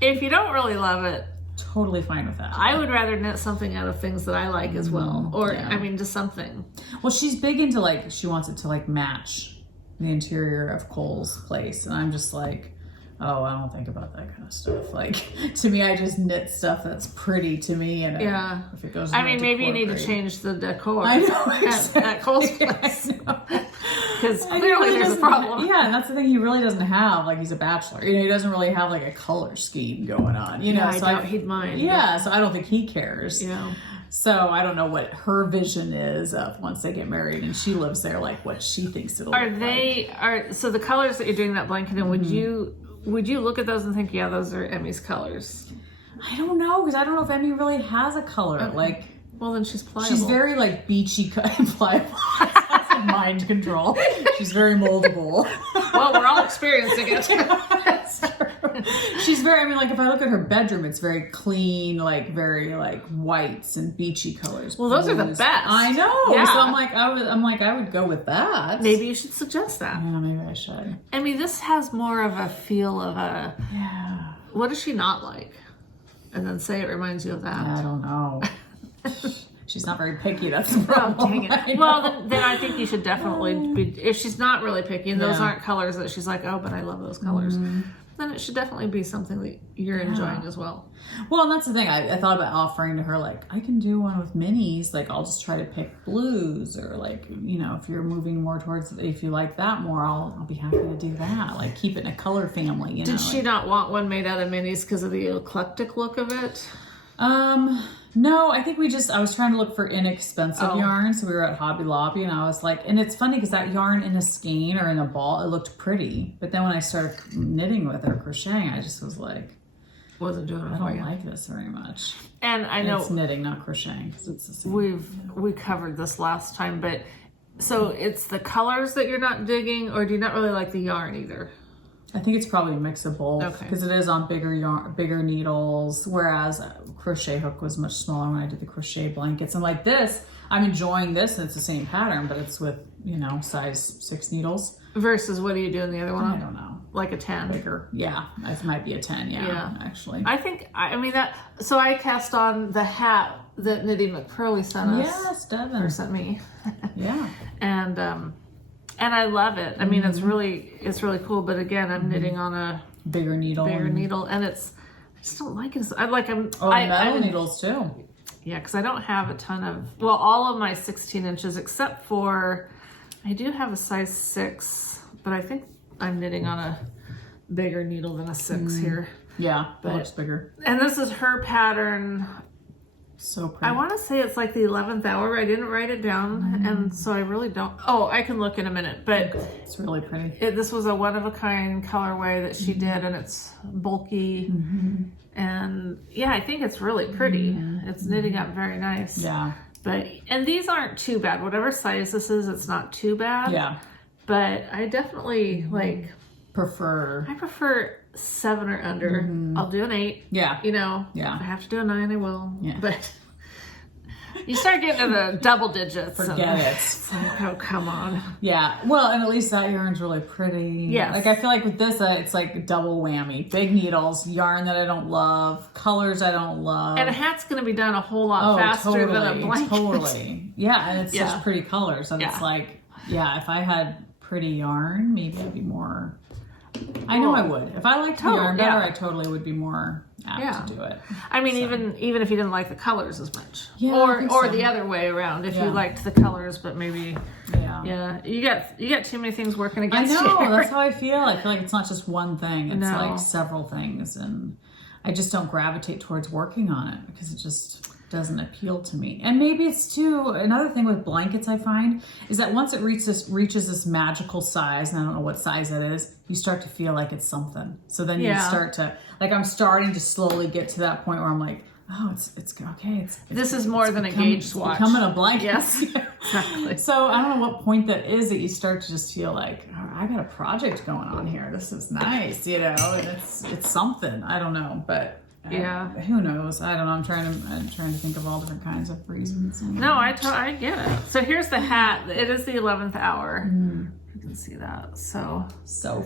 if you don't really love it, totally fine with that. I would rather knit something out of things that I like as well. Or, Yeah. I mean, just something. Well, she's big into like, she wants it to like match the interior of Cole's place. And I'm just like, oh, I don't think about that kind of stuff. Like, to me, I just knit stuff that's pretty to me. And Yeah. if it goes, I mean, maybe you need to change the decor I know, at Cole's place. Because clearly there's a problem. Yeah, and that's the thing. He really doesn't have, like, he's a bachelor. You know, he doesn't really have like a color scheme going on. You know, Yeah, I so doubt he'd mind. Yeah, so I don't think he cares. Yeah. So I don't know what her vision is of once they get married and she lives there, like what she thinks it'll look like. So the colors that you're doing that blanket in, would you look at those and think, yeah, those are Emmy's colors? I don't know, because I don't know if Emmy really has a color. Okay. Like, well, then she's pliable. she's very like beachy pliable. That's like mind control. She's very moldable. Well, we're all experiencing it. That's true. She's very, I mean, like if I look at her bedroom, it's very clean, like very like whites and beachy colors. Well, those are the blues. best. I know. Yeah. So I would go with that. Maybe you should suggest that. Yeah, maybe I should. I mean, this has more of a feel of a, Yeah. what does she not like? And then say it reminds you of that. I don't know. She's not very picky. That's the Oh, problem. dang it. Well, then I think you should definitely be, if she's not really picky and those Yeah. aren't colors that she's like, oh, but I love those colors, then it should definitely be something that you're enjoying as well. Well, and that's the thing. I thought about offering to her, like, I can do one with minis. Like, I'll just try to pick blues, or like, you know, if you're moving more towards, if you like that more, I'll be happy to do that. Like, keep it in a color family. You know. Did she not want one made out of minis because of the eclectic look of it? No, I think I was trying to look for inexpensive Oh. yarn. So we were at Hobby Lobby and I was like, and it's funny because that yarn in a skein or in a ball, it looked pretty. But then when I started knitting with it or crocheting, I just was like, Wasn't doing it I for don't you. like this very much. And I And know it's knitting, not crocheting, because it's the same. we covered this last time, but so it's the colors that you're not digging, or do you not really like the yarn either? I think it's probably a mix of both, Okay. because it is on bigger needles, whereas crochet hook was much smaller when I did the crochet blankets. And like this, I'm enjoying this, and it's the same pattern, but it's with, you know, size 6 needles. Versus what do you do in the other I one? don't know. Like a 10. Bigger. Yeah, it might be a 10, Yeah. actually. I mean that, so I cast on the hat that Knitting McCurley sent us. Yes, Devin. Or sent me. Yeah. And I love it. I mean, it's really cool. But again, I'm knitting on a Bigger needle. bigger needle, and I just don't like it. Metal needles too. Yeah, because I don't have a ton of, well, all of my 16 inches except for, I do have a size 6, but I think I'm knitting on a bigger needle than a 6 here. Yeah, But- it looks bigger. And this is her pattern. So pretty. I want to say it's like the 11th hour. I didn't write it down, and so I really don't. Oh, I can look in a minute. But It's really pretty. this was a one-of-a-kind colorway that she did, and it's bulky. And yeah, I think it's really pretty. It's knitting up very nice. Yeah. And these aren't too bad. Whatever size this is, it's not too bad. Yeah. But I definitely I Prefer. prefer 7 or under. I'll do an 8. Yeah. You know, Yeah. if I have to do a 9, I will. Yeah. But you start getting to the double digits. Forget and it. it's like, oh, come on. Yeah. Well, and at least that yarn's really pretty. Yes. Like, I feel like with this, it's like double whammy. Big needles, yarn that I don't love, colors I don't love. And a hat's going to be done a whole lot faster than a blanket. Totally. Yeah, and it's Yeah. such pretty colors. And Yeah. it's like, yeah, if I had pretty yarn, maybe I'd be more I know I would. If I liked the yarn better, yeah. I totally would be more apt to do it. I mean, even if you didn't like the colors as much, Yeah, or the other way around, if you liked the colors, but maybe, you got too many things working against you. I know, that's how I feel. I feel like it's not just one thing; it's like several things, and I just don't gravitate towards working on it because it just doesn't appeal to me. And maybe it's too, another thing with blankets I find is that once it reaches this magical size, and I don't know what size that is, you start to feel like it's something. So then you start to, like, I'm starting to slowly get to that point where I'm like, oh, it's okay. This is more than a gauge swatch. Becoming a blanket. Yes, exactly. So I don't know what point that is that you start to just feel like, oh, I got a project going on here. This is nice, and it's something. I don't know, but who knows? I don't know. I'm trying to think of all different kinds of reasons. No, I get it. So here's the hat. It is the 11th hour. You can see that. So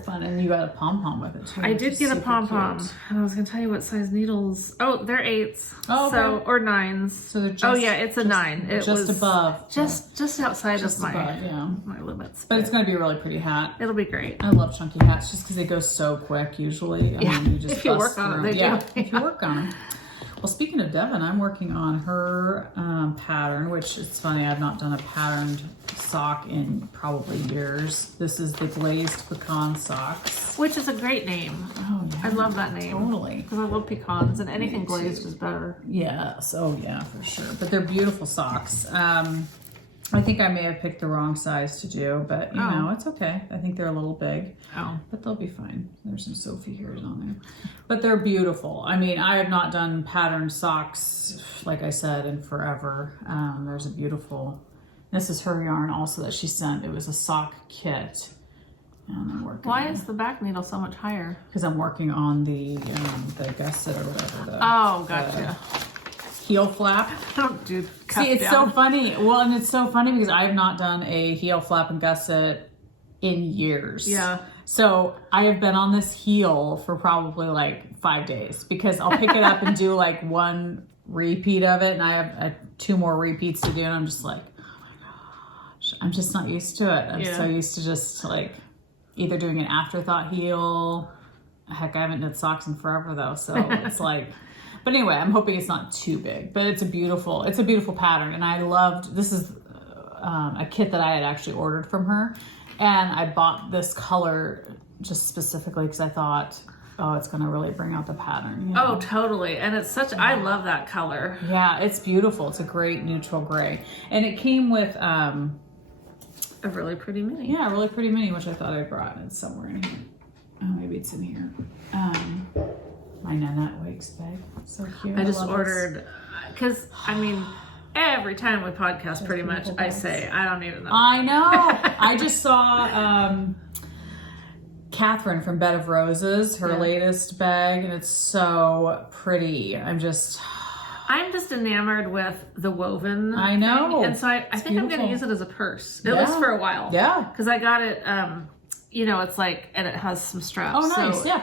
fun. And you got a pom-pom with it too. I did get a pom-pom. And I was going to tell you what size needles. Oh, they're 8s. Oh, okay. Or 9s. So they're just... it's a 9. It just was above. Just outside just of my above, limits. But it's going to be a really pretty hat. It'll be great. I love chunky hats just because they go so quick usually. I mean, you just if you work on it, they do. If you work on them. Well, speaking of Devin, I'm working on her pattern, which it's funny, I've not done a patterned sock in probably years. This is the Glazed Pecan Socks. Which is a great name. Oh, yeah. I love that name. Totally. Because I love pecans, and anything glazed is better. Yes. Oh, yeah, for sure. But they're beautiful socks. I think I may have picked the wrong size to do, but you know, it's okay. I think they're a little big, but they'll be fine. There's some Sophie hairs on there, but they're beautiful. I mean, I have not done patterned socks, like I said, in forever. There's a beautiful, this is her yarn also that she sent. It was a sock kit. And I'm working. Why is the back needle so much higher? Because I'm working on the gusset or whatever. Gotcha. Heel flap. Dude, see, it's so funny. Well, and it's so funny because I have not done a heel flap and gusset in years. Yeah. So I have been on this heel for probably like 5 days because I'll pick it up and do like one repeat of it, and I have 2 more repeats to do, and I'm just like, oh my gosh, I'm just not used to it. I'm so used to just like either doing an afterthought heel. Heck, I haven't done socks in forever though, so it's like. But anyway, I'm hoping it's not too big, but it's a beautiful pattern. And I loved, this is a kit that I had actually ordered from her. And I bought this color just specifically because I thought, oh, it's going to really bring out the pattern. You know? Oh, totally. And it's such, I love that color. Yeah, it's beautiful. It's a great neutral gray. And it came with a really pretty mini. Yeah, a really pretty mini, which I thought I brought. It's somewhere in here. Oh, maybe it's in here. My Nanette Wakes bag. So cute. I just ordered, because, I mean, every time we podcast, pretty much, I say, I don't need another. I know. I just saw Catherine from Bed of Roses, her latest bag, and it's so pretty. I'm just enamored with the woven. I know. Thing. And so I think I'm going to use it as a purse, at least for a while. Yeah. Because I got it, it's like, and it has some straps. Oh, nice. So, yeah,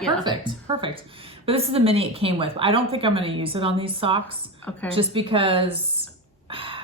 perfect. But this is the mini it came with. I don't think I'm going to use it on these socks. Okay. Just because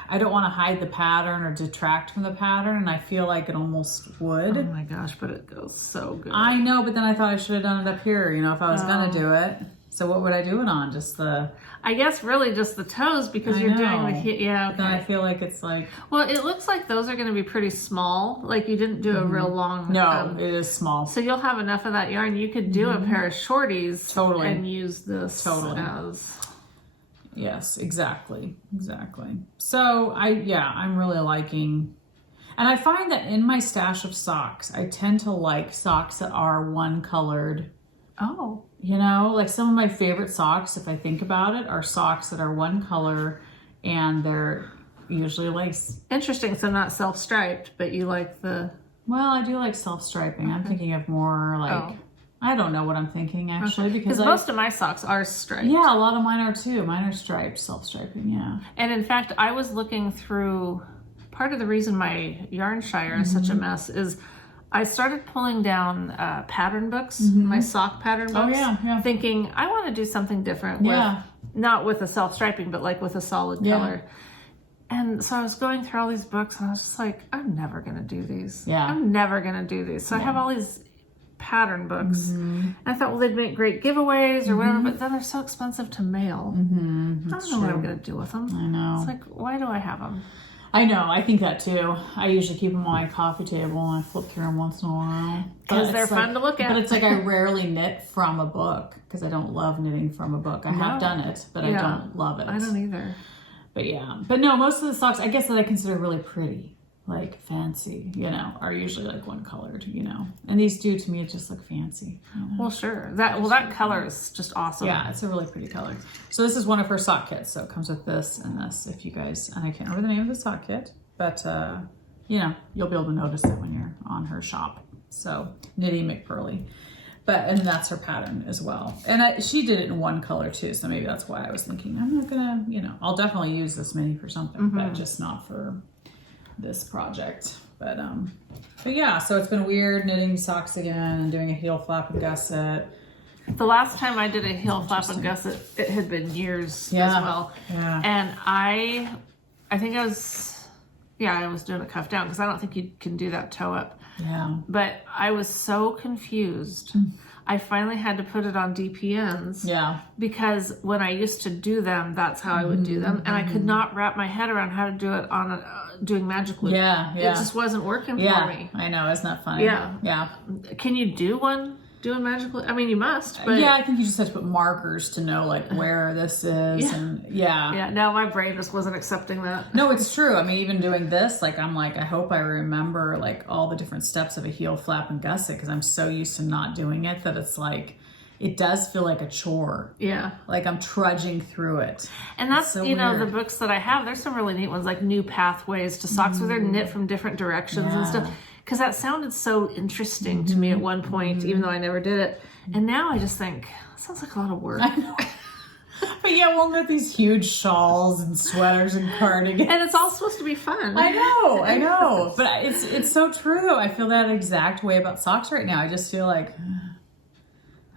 I don't want to hide the pattern or detract from the pattern, and I feel like it almost would. Oh my gosh, but it goes so good. I know, but then I thought I should have done it up here, if I was going to do it. So what would I do it on? Just the... I guess really just the toes because you're doing the heel. Yeah, okay. Then I feel like it's like... Well, it looks like those are going to be pretty small. Like you didn't do a real long... No, it is small. So you'll have enough of that yarn. You could do a pair of shorties and use this as... Yes, exactly. So I'm really liking... And I find that in my stash of socks, I tend to like socks that are one-colored. Oh. Like some of my favorite socks, if I think about it, are socks that are one color and they're usually lace. Interesting. So not self-striped, but you like the... Well, I do like self-striping. I'm thinking of more like... I don't know what I'm thinking actually because most of my socks are striped. Yeah, a lot of mine are too. Mine are striped, self-striping, yeah. And in fact, I was looking through... Part of the reason my yarn shire is such a mess is... I started pulling down pattern books, my sock pattern books, thinking I want to do something different with, not with a self-striping, but like with a solid color. And so I was going through all these books and I was just like, I'm never going to do these. Yeah. I'm never going to do these. So I have all these pattern books. And I thought, well, they'd make great giveaways or whatever, but then they're so expensive to mail. I don't know what I'm going to do with them. I know. It's like, why do I have them? I know. I think that too. I usually keep them on my coffee table and I flip through them once in a while. Because they're fun to look at. But it's like I rarely knit from a book because I don't love knitting from a book. I have done it, but I don't love it. I don't either. But yeah. But no, most of the socks, I guess, that I consider really pretty, like fancy, are usually like one colored, And these do, to me, just look fancy. Well, sure. That color is just awesome. Yeah, it's a really pretty color. So this is one of her sock kits. So it comes with this and this. If you guys, and I can't remember the name of the sock kit, but you'll be able to notice it when you're on her shop. So Knitty McPurley. And that's her pattern as well. And she did it in one color too, so maybe that's why I was thinking, I'm not gonna, I'll definitely use this mini for something, but just not for this project. But yeah, so it's been weird knitting socks again and doing a heel flap and gusset. The last time I did a heel flap and gusset, it had been years as well. Yeah. And I think I was doing a cuff down because I don't think you can do that toe up. Yeah. But I was so confused. I finally had to put it on DPNs. Yeah. Because when I used to do them, that's how I would do them. And I could not wrap my head around how to do it on doing Magic Loop. Yeah. It just wasn't working for me. I know. Isn't that funny? Yeah. Yeah. Can you do one doing Magic Loop? I mean, you must. But yeah, I think you just have to put markers to know like where this is. And yeah. No, my brain just wasn't accepting that. No, it's true. I mean, even doing this, like I'm like, I hope I remember like all the different steps of a heel flap and gusset because I'm so used to not doing it that it's like it does feel like a chore. Yeah. Like I'm trudging through it. And that's, so the books that I have, there's some really neat ones like New Pathways to Socks where they're knit from different directions and stuff. Because that sounded so interesting to me at one point, even though I never did it. And now I just think, that sounds like a lot of work. I know. But yeah, we'll knit these huge shawls and sweaters and cardigans. And it's all supposed to be fun. I know. But it's so true though. I feel that exact way about socks right now. I just feel like,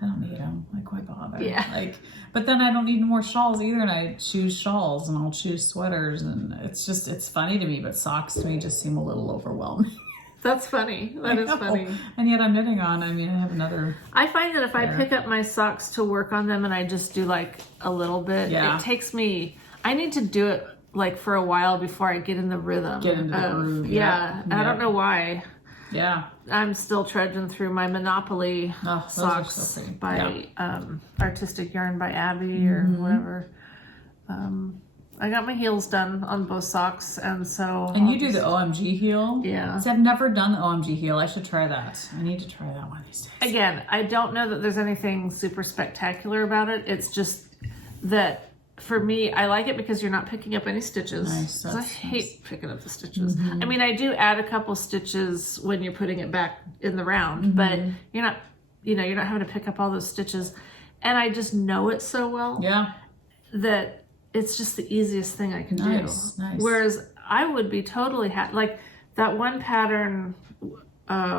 I don't need them. Like, why bother? Yeah. But then I don't need more shawls either, and I choose shawls and I'll choose sweaters, and it's funny to me, but socks to me just seem a little overwhelming. That's funny. That is funny. And yet I'm knitting on. I mean, I have another. I find that if I pick up my socks to work on them and I just do like a little bit, it takes me, I need to do it like for a while before I get in the rhythm. Get into the groove. Yeah. I don't know why. Yeah. I'm still trudging through my Monopoly socks so by Artistic Yarn by Abby or whatever. I got my heels done on both socks, and so... And you do the OMG heel? Yeah. See, I've never done the OMG heel. I should try that. I need to try that one these days. Again, I don't know that there's anything super spectacular about it. It's just that, for me, I like it because you're not picking up any stitches. Nice. Because I hate picking up the stitches. I mean, I do add a couple stitches when you're putting it back in the round, but you're not, you're not having to pick up all those stitches. And I just know it so well that it's just the easiest thing I can do. Nice. Whereas I would be totally like that one pattern.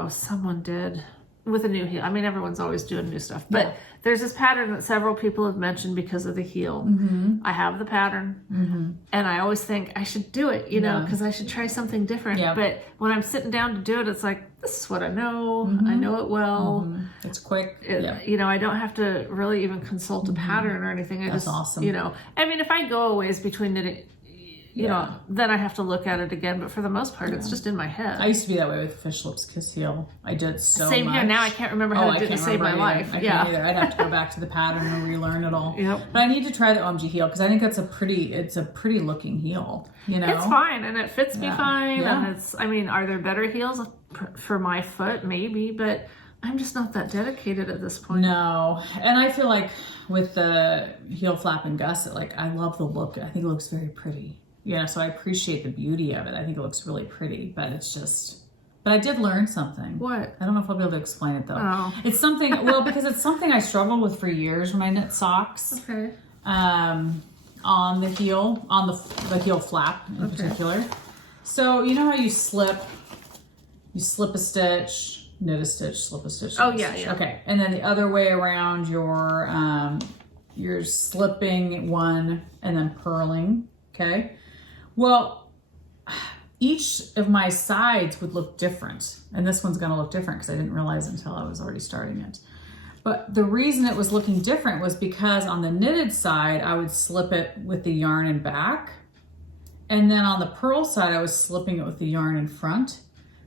Someone did with a new heel. I mean, everyone's always doing new stuff, but there's this pattern that several people have mentioned because of the heel. I have the pattern, and I always think I should do it, because I should try something different. But when I'm sitting down to do it, it's like, this is what I know. I know it well. It's quick. I don't have to really even consult a pattern or anything. That's awesome. I mean, if I go a ways between knitting, then I have to look at it again. But for the most part, it's just in my head. I used to be that way with Fish Lips Kiss Heel. I did so much. Same here. Now I can't remember how to do it to save my life. I can't either. I'd have to go back to the pattern and relearn it all. But I need to try the OMG heel because I think it's a pretty looking heel. It's fine and it fits me fine. And are there better heels for my foot? Maybe, but I'm just not that dedicated at this point. No. And I feel like with the heel flap and gusset, I love the look. I think it looks very pretty. So I appreciate the beauty of it. I think it looks really pretty, but it's just... But I did learn something. What? I don't know if I'll be able to explain it, though. Oh. It's something... because it's something I struggled with for years when I knit socks. Okay. On the heel, on the heel flap in particular. So, you know how you slip a stitch, knit a stitch, slip a stitch. Oh, yeah, yeah. Okay. And then the other way around, you're slipping one and then purling. Okay. Well, each of my sides would look different. And this one's going to look different because I didn't realize until I was already starting it. But the reason it was looking different was because on the knitted side, I would slip it with the yarn in back. And then on the purl side, I was slipping it with the yarn in front.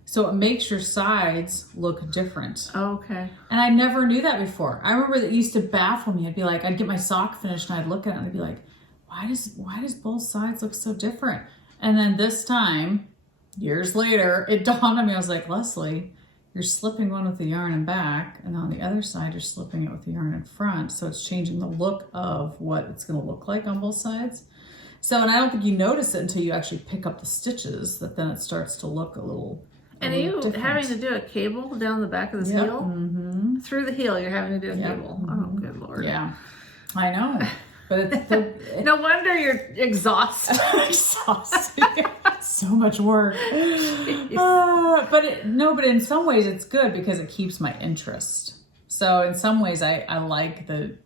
So it makes your sides look different. Okay. And I never knew that before. I remember that used to baffle me. I'd be like, I'd get my sock finished and I'd look at it and I'd be like, why does both sides look so different? And then this time, years later, it dawned on me. I was like, Leslie, you're slipping one with the yarn in back, and on the other side, you're slipping it with the yarn in front. So it's changing the look of what it's going to look like on both sides. So, and I don't think you notice it until you actually pick up the stitches, that then it starts to look a little And are you different. having to do a cable down the back of this heel? Mm-hmm. Through the heel, you're having to do a cable. Mm-hmm. Oh, good Lord. Yeah, I know. But it's No wonder you're exhausted. exhausting. So much work. But in some ways it's good because it keeps my interest. So in some ways I like the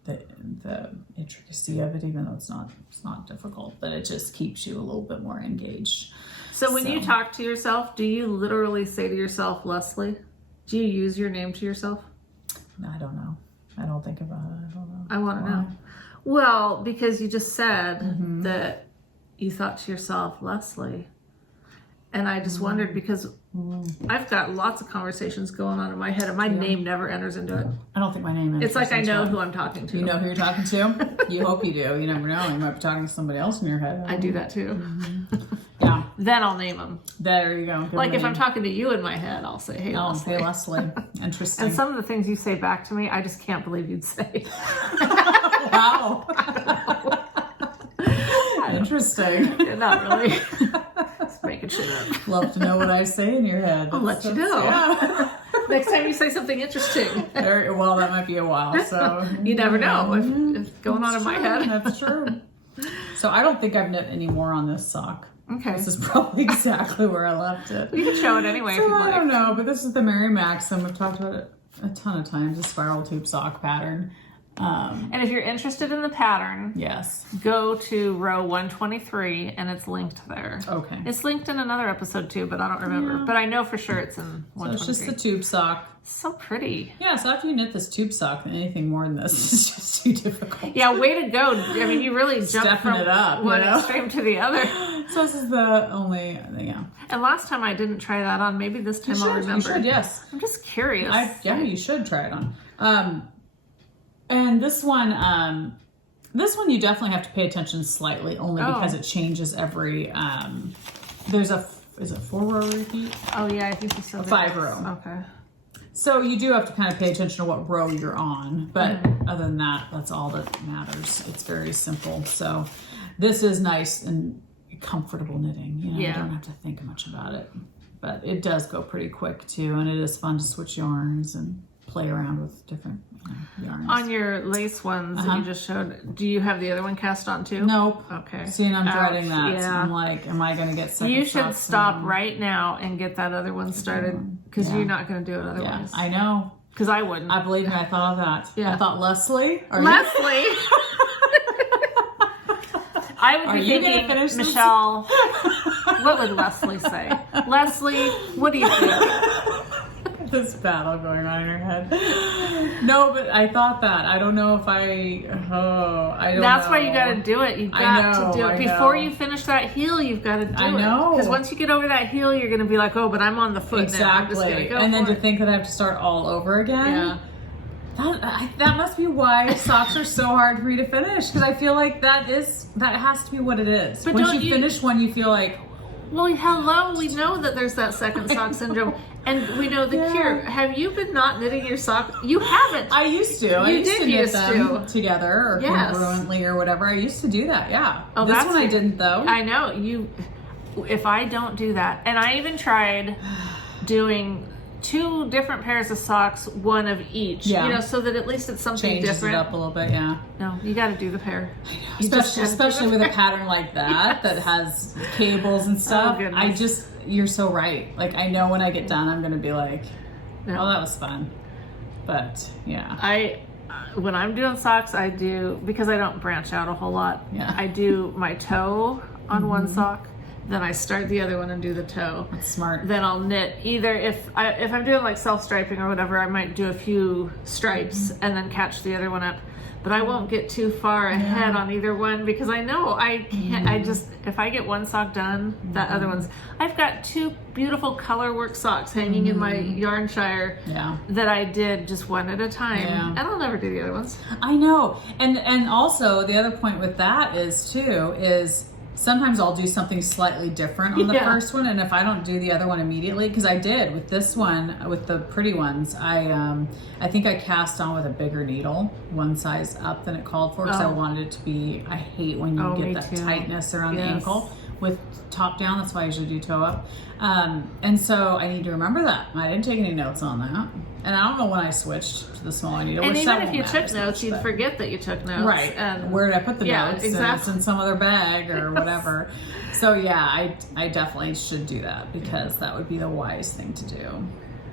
intricacy of it, even though it's not difficult, but it just keeps you a little bit more engaged. So when you talk to yourself, do you literally say to yourself, Leslie? Do you use your name to yourself? No, I don't know. I don't think about it. I don't know. I want to know. Well, because you just said that you thought to yourself, Leslie. And I just wondered because I've got lots of conversations going on in my head and my name never enters into it. I don't think my name It's like I know who I'm talking to. You know who you're talking to? You hope you do. You never know. You might be talking to somebody else in your head. I do that too. Yeah. Then I'll name them. There you go. Good Like if name. I'm talking to you in my head, I'll say, hey, Oh, Leslie. hey, Leslie. Interesting. And some of the things you say back to me, I just can't believe you'd say. Wow. Interesting. Not really. Just making shit up. Love to know what I say in your head. I'll let you know. Yeah. Next time you say something interesting. Well, that might be a while. So You never know if it's going on in my head. That's true. So I don't think I've knit any more on this sock. Okay. This is probably exactly where I left it. You can show it anyway if So you'd I like. don't know, but this is the Mary Maxim. We've talked about it a ton of times, the spiral tube sock pattern. And if you're interested in the pattern, Yes. go to row 123 and it's linked there. Okay. It's linked in another episode too, but I don't remember. But I know for sure it's in So 123. it's just the tube sock. So pretty. Yeah, so after you knit this tube sock, then anything more than this is just too difficult. Yeah, way to go. I mean, you really jumped Stepping from it up, one you know? extreme to the other. So this is the only, yeah. And last time I didn't try that on. Maybe this time I'll remember. You should, yes. I'm just curious. You should try it on. And this one you definitely have to pay attention slightly, only because it changes every, is it 4-row repeat? Oh yeah, I think you said 5-row. Okay. So you do have to kind of pay attention to what row you're on, but other than that, that's all that matters. It's very simple. So this is nice and comfortable knitting. You know, you don't have to think much about it. But it does go pretty quick too, and it is fun to switch yarns and play around with different yarns. On your lace ones that you just showed, do you have the other one cast on too? Nope. Okay. See, and I'm dreading that. Yeah. So I'm like, am I going to get second You should thoughts stop now? right now and get that other one started because you're not going to do it Yeah, otherwise. I know. Because I wouldn't. I believe me, I thought of that. Yeah. I thought, Leslie? Leslie! I would Are be you gonna thinking, finish this? Michelle, what would Leslie say? Leslie, what do you think? This battle going on in her head. No, but I thought that. I don't know if I don't That's know. why you got to do it. You I got know, to do it. I Before know. you finish that heel, you've got to do it. I know. Because once you get over that heel, you're going to be like, oh, but I'm on the foot now. I'm just Exactly. going to go And then for to it. think that I have to start all over again. Yeah. That must be why socks are so hard for me to finish, because I feel like that has to be what it is. But Once don't you you- finish one, you feel like, Well, hello. We know that there's that second sock syndrome. And we know the cure. Have you been not knitting your sock? You haven't. I used to. I You used did to knit used them to. together or Yes. congruently or whatever. I used to do that, yeah. Oh, this that's one I it. didn't, though. I know. If I don't do that, and I even tried doing 2 different pairs of socks, one of each, Yeah. so that at least it's something Changes different. it up a little bit, yeah. No, you got to do the pair. You just Especially gotta do with the a pattern like that that has cables and stuff. goodness. You're so right. Like, I know when I get done, I'm going to be like, No. oh, that was fun. But, yeah. When I'm doing socks, I do, because I don't branch out a whole lot. Yeah. I do my toe on one sock, then I start the other one and do the toe. That's smart. Then I'll knit either if I'm doing like self-striping or whatever, I might do a few stripes and then catch the other one up. But I won't get too far ahead on either one because I know I can't. I just, if I get one sock done, that other one's. I've got 2 beautiful color work socks hanging in my yarn shire that I did just one at a time, and I'll never do the other ones. I know, and also the other point with that is sometimes I'll do something slightly different on the first one, and if I don't do the other one immediately, because I did with this one, with the pretty ones, I think I cast on with a bigger needle, one size up than it called for, because I wanted it to be, I hate when you get that tightness around the ankle with top down. That's why I usually do toe up. And so I need to remember that. I didn't take any notes on that. And I don't know when I switched to the smaller needle. And even if you took notes, you'd forget that you took notes. Right. And where did I put the notes? Exactly. And it's in some other bag or whatever. So yeah, I definitely should do that because that would be the wise thing to do.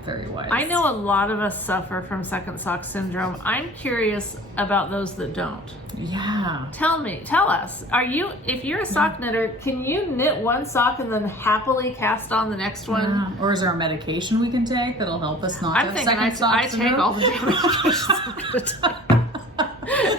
Very wise. I know a lot of us suffer from second sock syndrome. I'm curious about those that don't. Yeah. Tell us, if you're a sock knitter, can you knit one sock and then happily cast on the next one? Yeah. Or is there a medication we can take that'll help us not have second sock syndrome? I take all the damn medications I'm gonna take.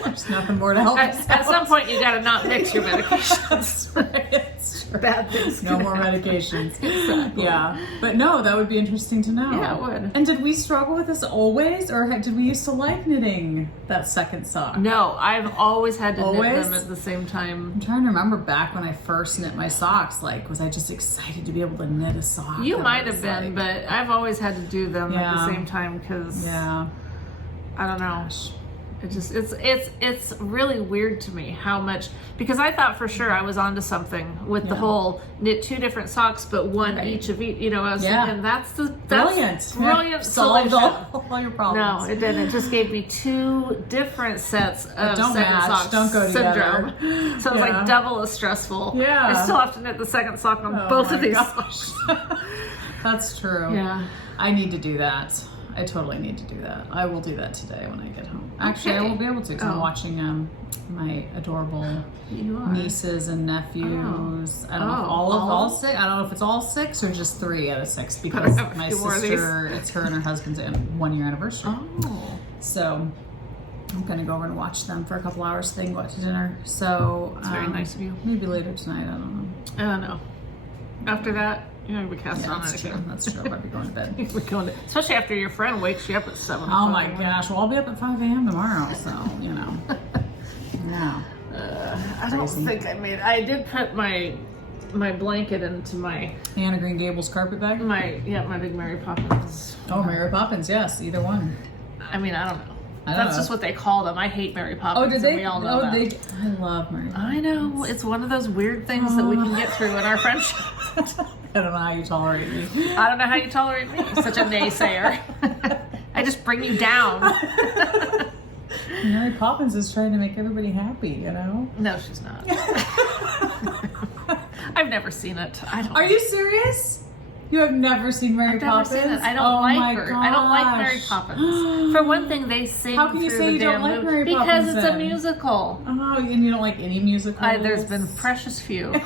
There's nothing more to help us At some point, you gotta not mix your medications. It's true. Bad things. No more medications. Exactly. Yeah. But no, that would be interesting to know. Yeah, it would. And did we struggle with this always, or did we used to like knitting that second sock? No, I've always had to knit them at the same time. I'm trying to remember back when I first knit my socks, was I just excited to be able to knit a sock? You might have been, but I've always had to do them at the same time because I don't know. Gosh. It's really weird to me how much, because I thought for sure I was onto something with the whole knit 2 different socks but one each of each. I was thinking that's brilliant Solved solution. all your problems. No, it didn't. It just gave me 2 different sets of second sock don't go syndrome. together. So it's like double as stressful. Yeah. I still have to knit the second sock on both of these socks. That's true. Yeah. I need to do that. I totally need to do that. I will do that today when I get home. Actually, I won't be able to because I'm watching my adorable nieces and nephews. I don't know if all 6. I don't know if it's all 6 or just 3 out of 6 because my sister, it's her and her husband's 1-year anniversary. Oh. So I'm gonna go over and watch them for a couple hours. Then go out to dinner. So it's very nice of you. Maybe later tonight. I don't know. After that. You're going to be casting on that's it. True. That's true. I'll be going to bed. Especially after your friend wakes you up at 7 o'clock. Oh my gosh. Well, I'll be up at 5 a.m. tomorrow, so, Yeah. I don't think I did put my blanket into my... Anna Green Gables carpet bag? My big Mary Poppins. Oh, Mary Poppins, yes. Either one. I don't know. That's just what they call them. I hate Mary Poppins. Oh, did they? And we all know that. I love Mary Poppins. I know. It's one of those weird things that we can get through in our friendship. I don't know how you tolerate me. I don't know how you tolerate me. Such a naysayer. I just bring you down. Mary Poppins is trying to make everybody happy, No, she's not. I've never seen it. Are you serious? You have never seen Mary Poppins? I've never seen it. I don't like her. Gosh. I don't like Mary Poppins. For one thing, they sing. How can you say you don't like Mary Poppins? Poppins? Because it's a musical. Oh, and you don't like any musicals? There's been precious few.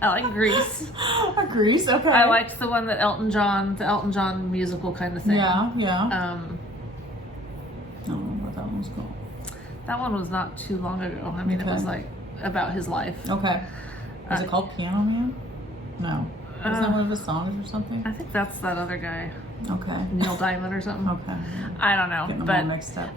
I like Grease. Grease, okay. I liked the one that the Elton John musical kind of thing. Yeah. I don't know what that one was called. That one was not too long ago. It was like about his life. Okay. Is it called Piano Man? No. Is that one of his songs or something? I think that's that other guy. Okay. Neil Diamond or something. Okay. I don't know. Getting them all mixed up.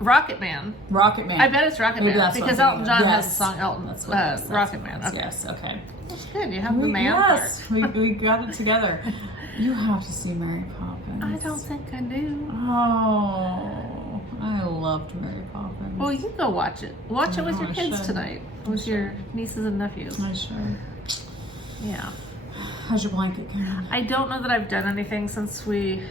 Rocket Man. Rocket Man. I bet it's Rocket Man because Elton John has a song. That's Rocket Man. Okay. Yes. Okay. That's good. You have the man part. we got it together. You have to see Mary Poppins. I don't think I do. Oh, I loved Mary Poppins. Well, you go watch it. Watch it with your kids tonight. With your nieces and nephews. I should. Yeah. How's your blanket, Karen? I don't know that I've done anything since we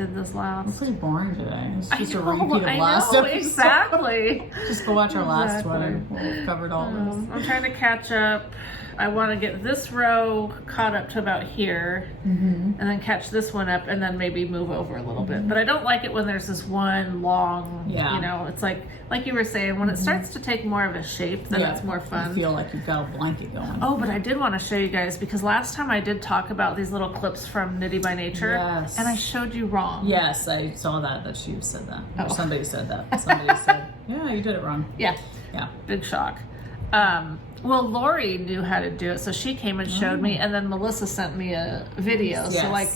did this It's last. pretty boring today. It's just a I know, repeat of last episode. exactly. Just go watch our last Exactly. sweater. We've covered all this. I'm trying to catch up. I want to get this row caught up to about here, and then catch this one up, and then maybe move over a little bit. But I don't like it when there's this one long, you know, it's like you were saying, when it starts to take more of a shape, then it's more fun. You feel like you've got a blanket going. Oh, but I did want to show you guys, because last time I did talk about these little clips from Nitty by Nature, Yes. and I showed you wrong. Yes, I saw that you said that. Or Oh. somebody said that. Somebody said, yeah, you did it wrong. Yeah. Yeah. Big shock. Well, Lori knew how to do it, so she came and showed me, and then Melissa sent me a video. Yes. So, like,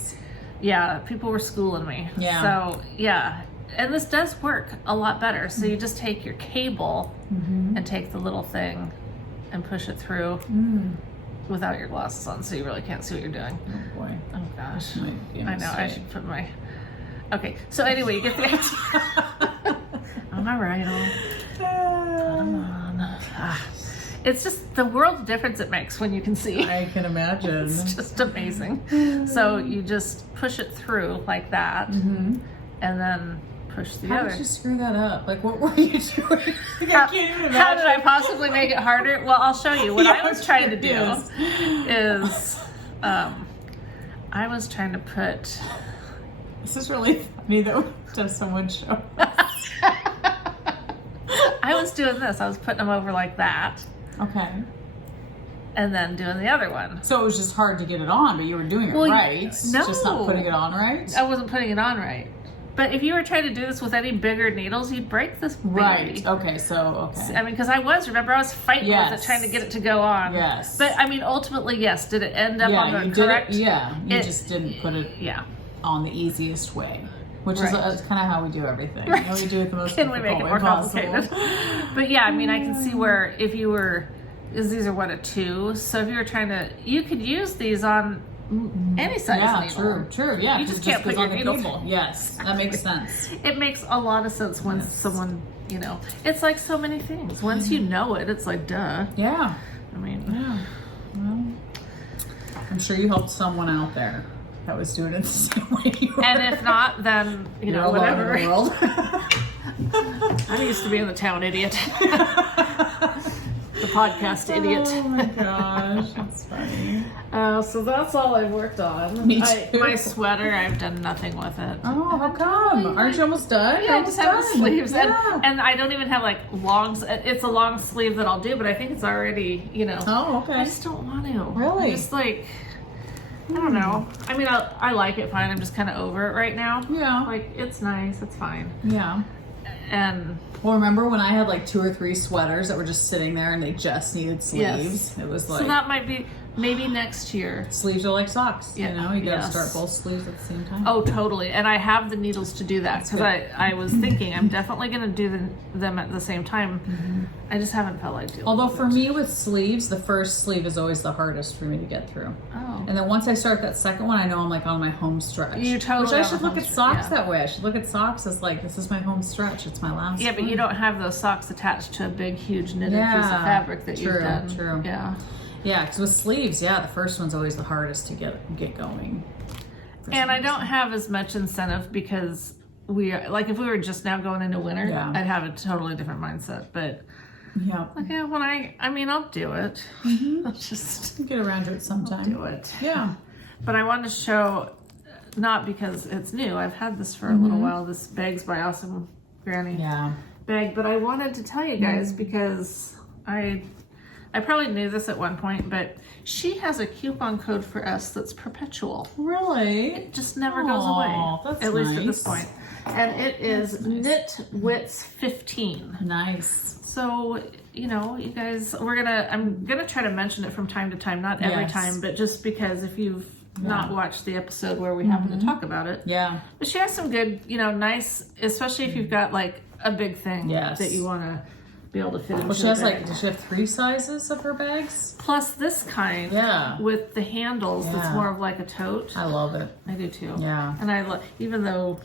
yeah, people were schooling me. Yeah. So, yeah. And this does work a lot better. So you just take your cable and take the little thing and push it through without your glasses on, so you really can't see what you're doing. Oh boy. Oh, gosh. Might be a I know, I mistake. should put my... Okay, so anyway, you get the idea. Am I right on? Come on. It's just the world of difference it makes when you can see. I can imagine. It's just amazing. So you just push it through like that, and then push the How other. did you screw that up? Like, what were you doing? I can't even imagine. How did I possibly make it harder? Well, I'll show you. What I was trying to do Yes. is, I was trying to put. This is really funny that we have someone show us. I was doing this. I was putting them over like that, Okay. and then doing the other one. So it was just hard to get it on, but you were doing it Well, right. no. Just not putting it on right. I wasn't putting it on right. But if you were trying to do this with any bigger needles, you'd break this baby. Right. Okay. So, okay. I mean, because I was fighting with Yes. it, trying to get it to go on. Yes. But I mean, ultimately, yes. Did it end up on the you correct? did it. Yeah. You It- just didn't put it Yeah. on the easiest way, which Right. is kind of how we do everything. Right. You know, we do it the most Can we difficult make it way more possible. complicated? But yeah, I mean, I can see where if you were, these are what, a 2. So if you were trying to, you could use these on any size Yeah, needle. true. Yeah, You 'cause just it can't put goes your on the needle cable. Yes, that makes sense. It makes a lot of sense when someone, you know, it's like so many things. Once you know it, it's like, duh. Yeah. I mean, Yeah. Well, I'm sure you helped someone out there that was doing it the same way you were. and if not, then, you You're know, alone in whatever. the world. I used to be in the town idiot. The podcast idiot. Oh my gosh, that's funny. So that's all I've worked on. Me too. My sweater, I've done nothing with it. Oh, how come? Aren't you almost done? Yeah, I just have the sleeves, Yeah. and I don't even have like longs. It's a long sleeve that I'll do, but I think it's already, you know. Oh, I okay. just don't want to. Really? I'm just like, I don't know. I mean, I like it fine. I'm just kind of over it right now. Yeah. Like, it's nice. It's fine. Yeah. And Well, remember when I had like 2 or 3 sweaters that were just sitting there and they just needed sleeves? Yes. It was like so that might be maybe next year. sleeves are like socks. Yeah. You know, you gotta Yes. start both sleeves at the same time. Oh, totally. And I have the needles to do that because I was thinking I'm definitely going to do them at the same time. I just haven't felt like doing Although it. for me with sleeves, the first sleeve is always the hardest for me to get through. Oh. And then once I start that second one, I know I'm like on my home stretch. You totally Which I have should a look home at stretch, socks yeah. that way. I should look at socks as like, this is my home stretch. It's my last Yeah, but one. you don't have those socks attached to a big, huge knitted piece of Yeah, fabric that you've true, done. true. Yeah. Yeah, because with sleeves, the first one's always the hardest to get going. And I don't have as much incentive because like if we were just now going into winter, Yeah. I'd have a totally different mindset. But Yeah. like, yeah, when I mean, I'll do it. I'll just Get around to it sometime. do it. Yeah. But I wanted to show, not because it's new. I've had this for a little while. This Bags by Awesome Granny Yeah. bag, but I wanted to tell you guys because I probably knew this at one point, but she has a coupon code for us that's perpetual. Really? It just never goes Aw, away. that's at least at this nice. point. And it is Knitwits 15. Nice. So, you know, you guys, I'm gonna try to mention it from time to time, not every Yes. time, but just because if you've not watched the episode where we happen to talk about it. Yeah. But she has some good, you know, nice, especially if you've got like a big thing Yes. that you want to be able to fit into. Well, she a has bag. does she have 3 sizes of her bags? Plus this kind Yeah. with the handles that's Yeah. more of like a tote. I love it. I do too. Yeah. And I even though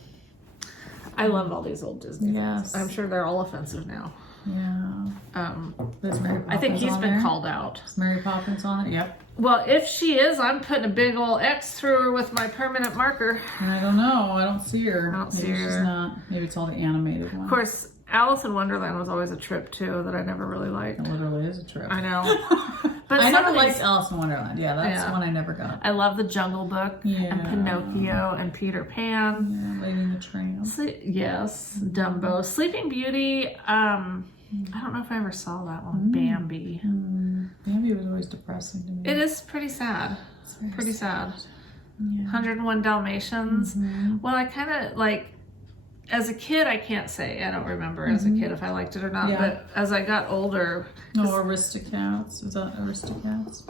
I love all these old Disney Yes. things, I'm sure they're all offensive now. Is Mary Poppins I think he's on been there? called out. Is Mary Poppins on it? Yep. Well, if she is, I'm putting a big old X through her with my permanent marker. I don't know. I don't see her. I don't see Maybe her. she's not. Maybe it's all the animated ones. Of course, Alice in Wonderland was always a trip too that I never really liked. It literally is a trip. I know. But I some never of these- liked Alice in Wonderland. Yeah, that's one I never got. I love the Jungle Book and Pinocchio and Peter Pan. Yeah, Lady and the Tramp. Yes, Dumbo. Sleeping Beauty. I don't know if I ever saw that one. Bambi. Bambi was always depressing to me. It is pretty sad. It's very Pretty sad. Yeah. 101 Dalmatians. Well, I kind of like, as a kid, I can't say. I don't remember as a kid if I liked it or not. Yeah. But as I got older. No, Aristocats. Was that Aristocats?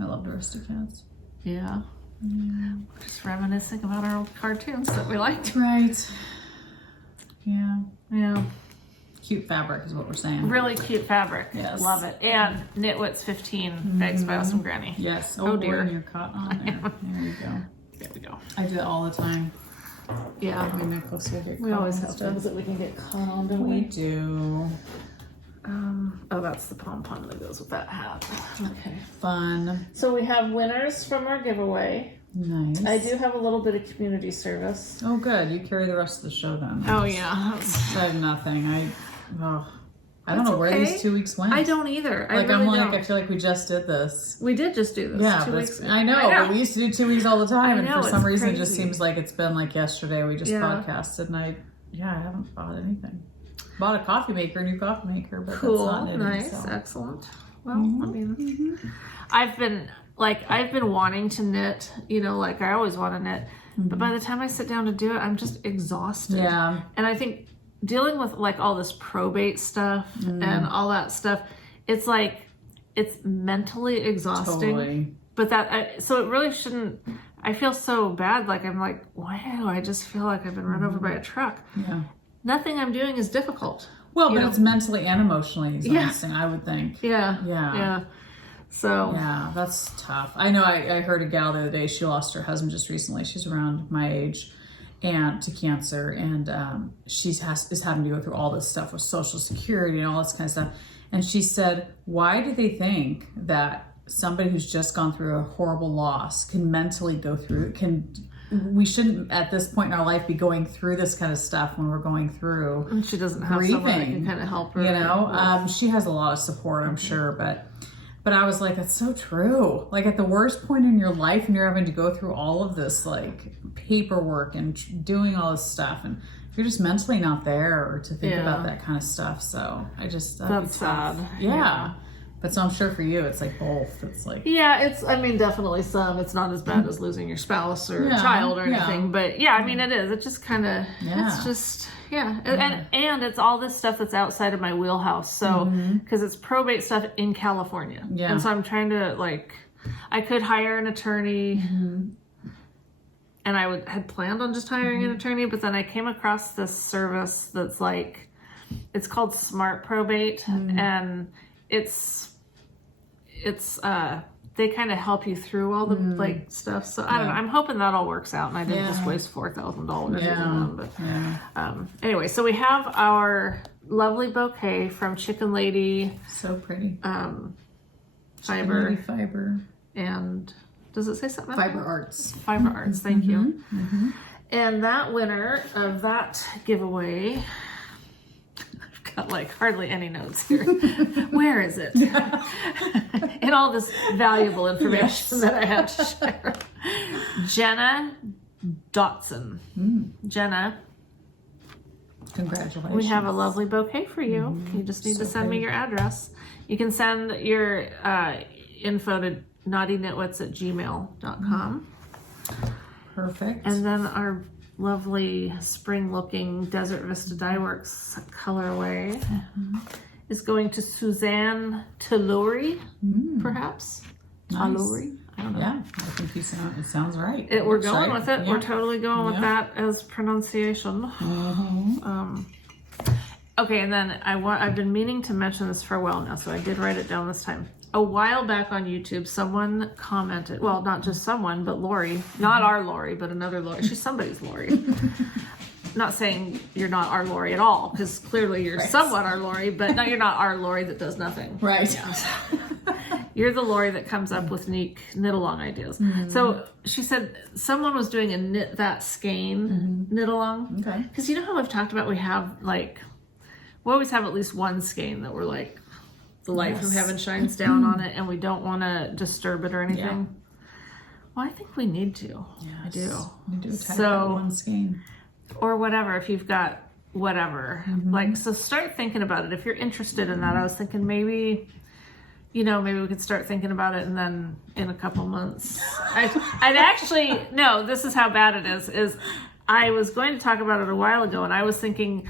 I loved Aristocats. Yeah. Just reminiscing about our old cartoons that we liked. Right. Yeah. Yeah. Cute fabric is what we're saying. Really cute fabric. Yes. Love it. And Knitwits 15 Bags by Awesome Granny. Yes. Oh, dear. Boy, you're caught on there. There you go. There we go. I do that all the time. Yeah. My necklace will get We caught always on have stuff. things that we can get caught on, don't We we? do. Oh, that's the pom-pom that goes with that hat. Okay. Fun. So we have winners from our giveaway. Nice. I do have a little bit of community service. Oh, good. You carry the rest of the show then. Oh, yeah. I have nothing. I don't That's know where okay. these 2 weeks went. I don't either. I Like, really I'm like, don't. I feel like we just did this. We did just do this. Yeah, 2 but weeks ago. I know, but we used to do 2 weeks all the time, I and know, for some it's reason it just crazy. seems like it's been like yesterday we just Yeah. podcasted, and I haven't bought anything. Bought a coffee maker, a new coffee maker, but Cool. that's not knitting. Nice. So. Excellent. Well, I mean, I've been wanting to knit, like I always want to knit, but by the time I sit down to do it, I'm just exhausted. Yeah. And I think dealing with like all this probate stuff and all that stuff, it's like, it's mentally exhausting. Totally. But so it really shouldn't, I feel so bad. Like, I'm like, wow, I just feel like I've been run over by a truck. Yeah. Nothing I'm doing is difficult. Well, You but know? it's mentally and emotionally Yeah. exhausting, I would think. Yeah. Yeah. Yeah. So. Yeah, that's tough. I know I heard a gal the other day, she lost her husband just recently. She's around my age and to cancer, and is having to go through all this stuff with Social Security and all this kind of stuff. And she said, why do they think that somebody who's just gone through a horrible loss can mentally go through, we shouldn't at this point in our life be going through this kind of stuff when we're going through And she doesn't have someone that grieving, can kind of help her. she has a lot of support, I'm sure, but I was like, that's so true. Like at the worst point in your life, and you're having to go through all of this like paperwork and doing all this stuff, and you're just mentally not there to think about that kind of stuff. So I just That's sad. Yeah. But so I'm sure for you, it's like both. It's like Definitely some. It's not as bad as losing your spouse or a child or anything. But it is. It just kind of, it's just, And it's all this stuff that's outside of my wheelhouse. So, because it's probate stuff in California. Yeah. And so I'm trying to I could hire an attorney. And I had planned on just hiring an attorney, but then I came across this service that's it's called Smart Probate, and it's they kind of help you through all the stuff. So I don't know. I'm hoping that all works out, and I didn't just waste $4,000 using them. But anyway, so we have our lovely bouquet from Chicken Lady. so pretty. Fiber Fiber. and does it say something? Fiber Arts. Fiber Arts. Thank you. And that winner of that giveaway. Got hardly any notes here. Where is it? In all this valuable information that I have to share. Jenna Dotson. Jenna, Congratulations. we have a lovely bouquet for you. You just need to send me your address. You can send your info to naughtyknitwits@gmail.com. Perfect. And then our lovely spring-looking Desert Vista Dye Works colorway is going to Suzanne Talluri, perhaps? Nice. Talluri? I don't know. Yeah, I think it sounds right. We're going with it. Yeah. We're totally going with that as pronunciation. Okay, and then I've been meaning to mention this for a while now, so I did write it down this time. A while back on YouTube, someone commented, well, not just someone, but Lori, not our Lori, but another Lori. She's somebody's Lori. not saying you're not our Lori at all, because clearly you're somewhat our Lori, but no, you're not our Lori that does nothing. Right. You're the Lori that comes up with neat knit-along ideas. So she said someone was doing a knit that skein knit-along. Okay. Because you know how we've talked about we always have at least one skein that we're like, the light from heaven shines down on it and we don't want to disturb it or anything. Yeah. Well, I think we need to. Yes. I do. We do that one skein. Or whatever, if you've got whatever. Like, so start thinking about it. If you're interested in that, I was thinking maybe we could start thinking about it, and then in a couple months, I'd actually, no, this is how bad it is I was going to talk about it a while ago, and I was thinking,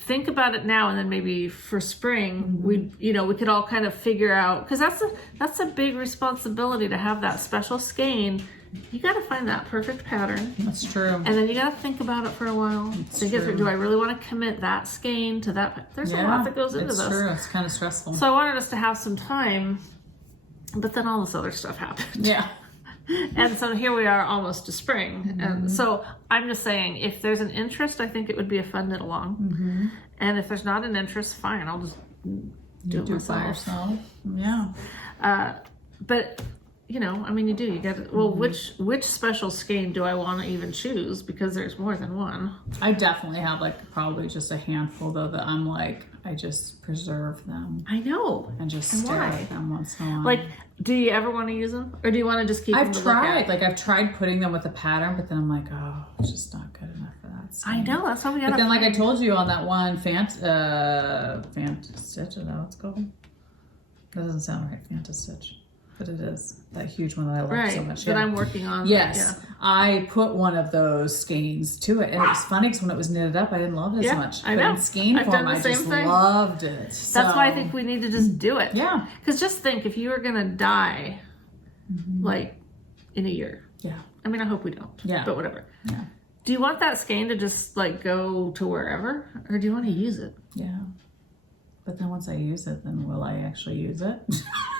think about it now, and then maybe for spring, we could all kind of figure out, because that's a big responsibility to have that special skein. You got to find that perfect pattern. That's true. And then you got to think about it for a while. Think it through. Do I really want to commit that skein to that? There's a lot that goes into this. It's true. It's kind of stressful. So I wanted us to have some time, but then all this other stuff happened. Yeah. And so here we are almost to spring. And so I'm just saying, if there's an interest, I think it would be a fun knit along. And if there's not an interest, fine. I'll just do it myself. Yeah. But you do. You got to, well, which special skein do I want to even choose? Because there's more than one. I definitely have probably just a handful though that I'm like, I just preserve them. I know. And just stare at them once in a while. Like, do you ever want to use them? Or do you want to just keep them? I've tried. I've tried putting them with a pattern, but then I'm like, oh, it's just not good enough for that. I know. That's why we got to. But then, like I told you on that one Fant Stitch, is that what it's called? That doesn't sound right, Fanta Stitch. But it is that huge one that I love so much. That I'm working on. Yes. Yeah. I put one of those skeins to it. And it was funny because when it was knitted up, I didn't love it as much. I know. But in skein form, I just loved it. So. That's why I think we need to just do it. Yeah. Because just think, if you were going to die, in a year. Yeah. I mean, I hope we don't. Yeah. But whatever. Yeah. Do you want that skein to just, go to wherever? Or do you want to use it? Yeah. But then once I use it, then will I actually use it?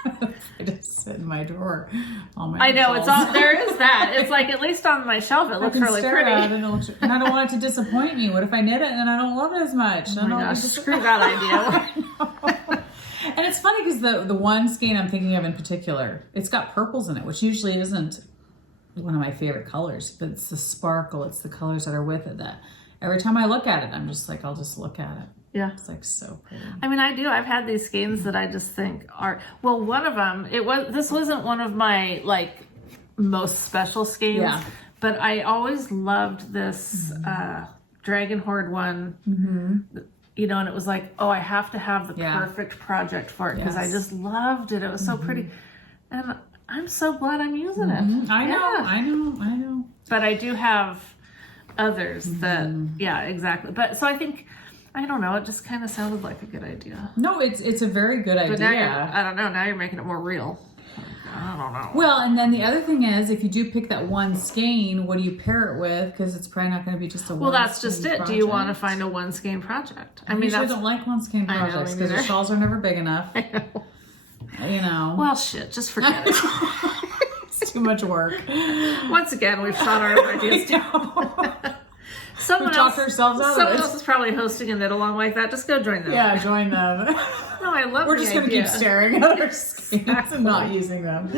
I just sit in my drawer. I know, it's all, there is that. It's like, at least on my shelf, it looks really pretty. And I don't want it to disappoint me. What if I knit it and then I don't love it as much? Oh my gosh, screw that idea. And it's funny because the one skein I'm thinking of in particular, it's got purples in it, which usually isn't one of my favorite colors, but it's the sparkle, it's the colors that are with it that every time I look at it, I'm just like, I'll just look at it. Yeah. It's so pretty. I mean, I do. I've had these skeins that I just think are, well, one of them, this wasn't one of my most special skeins, but I always loved this Dragon Horde one, and it was like, oh, I have to have the perfect project for it because I just loved it. It was so pretty. And I'm so glad I'm using it. I know. But I do have others that, exactly. But so I think, I don't know. It just kind of sounded like a good idea. No, it's a very good idea. But now I don't know. Now you're making it more real. I don't know. Well, and then the other thing is, if you do pick that one skein, what do you pair it with? Because it's probably not going to be just a one. Well, that's just it. Do you want to find a one skein project? I mean, I don't like one skein projects because the shawls are never big enough. I know. Well, shit. Just forget it. It's too much work. Once again, we've shot our ideas down. Someone else is probably hosting a knit along like that. Just go join them. Yeah, join them. No, I love. We're just going to keep staring at our skeins and not using them.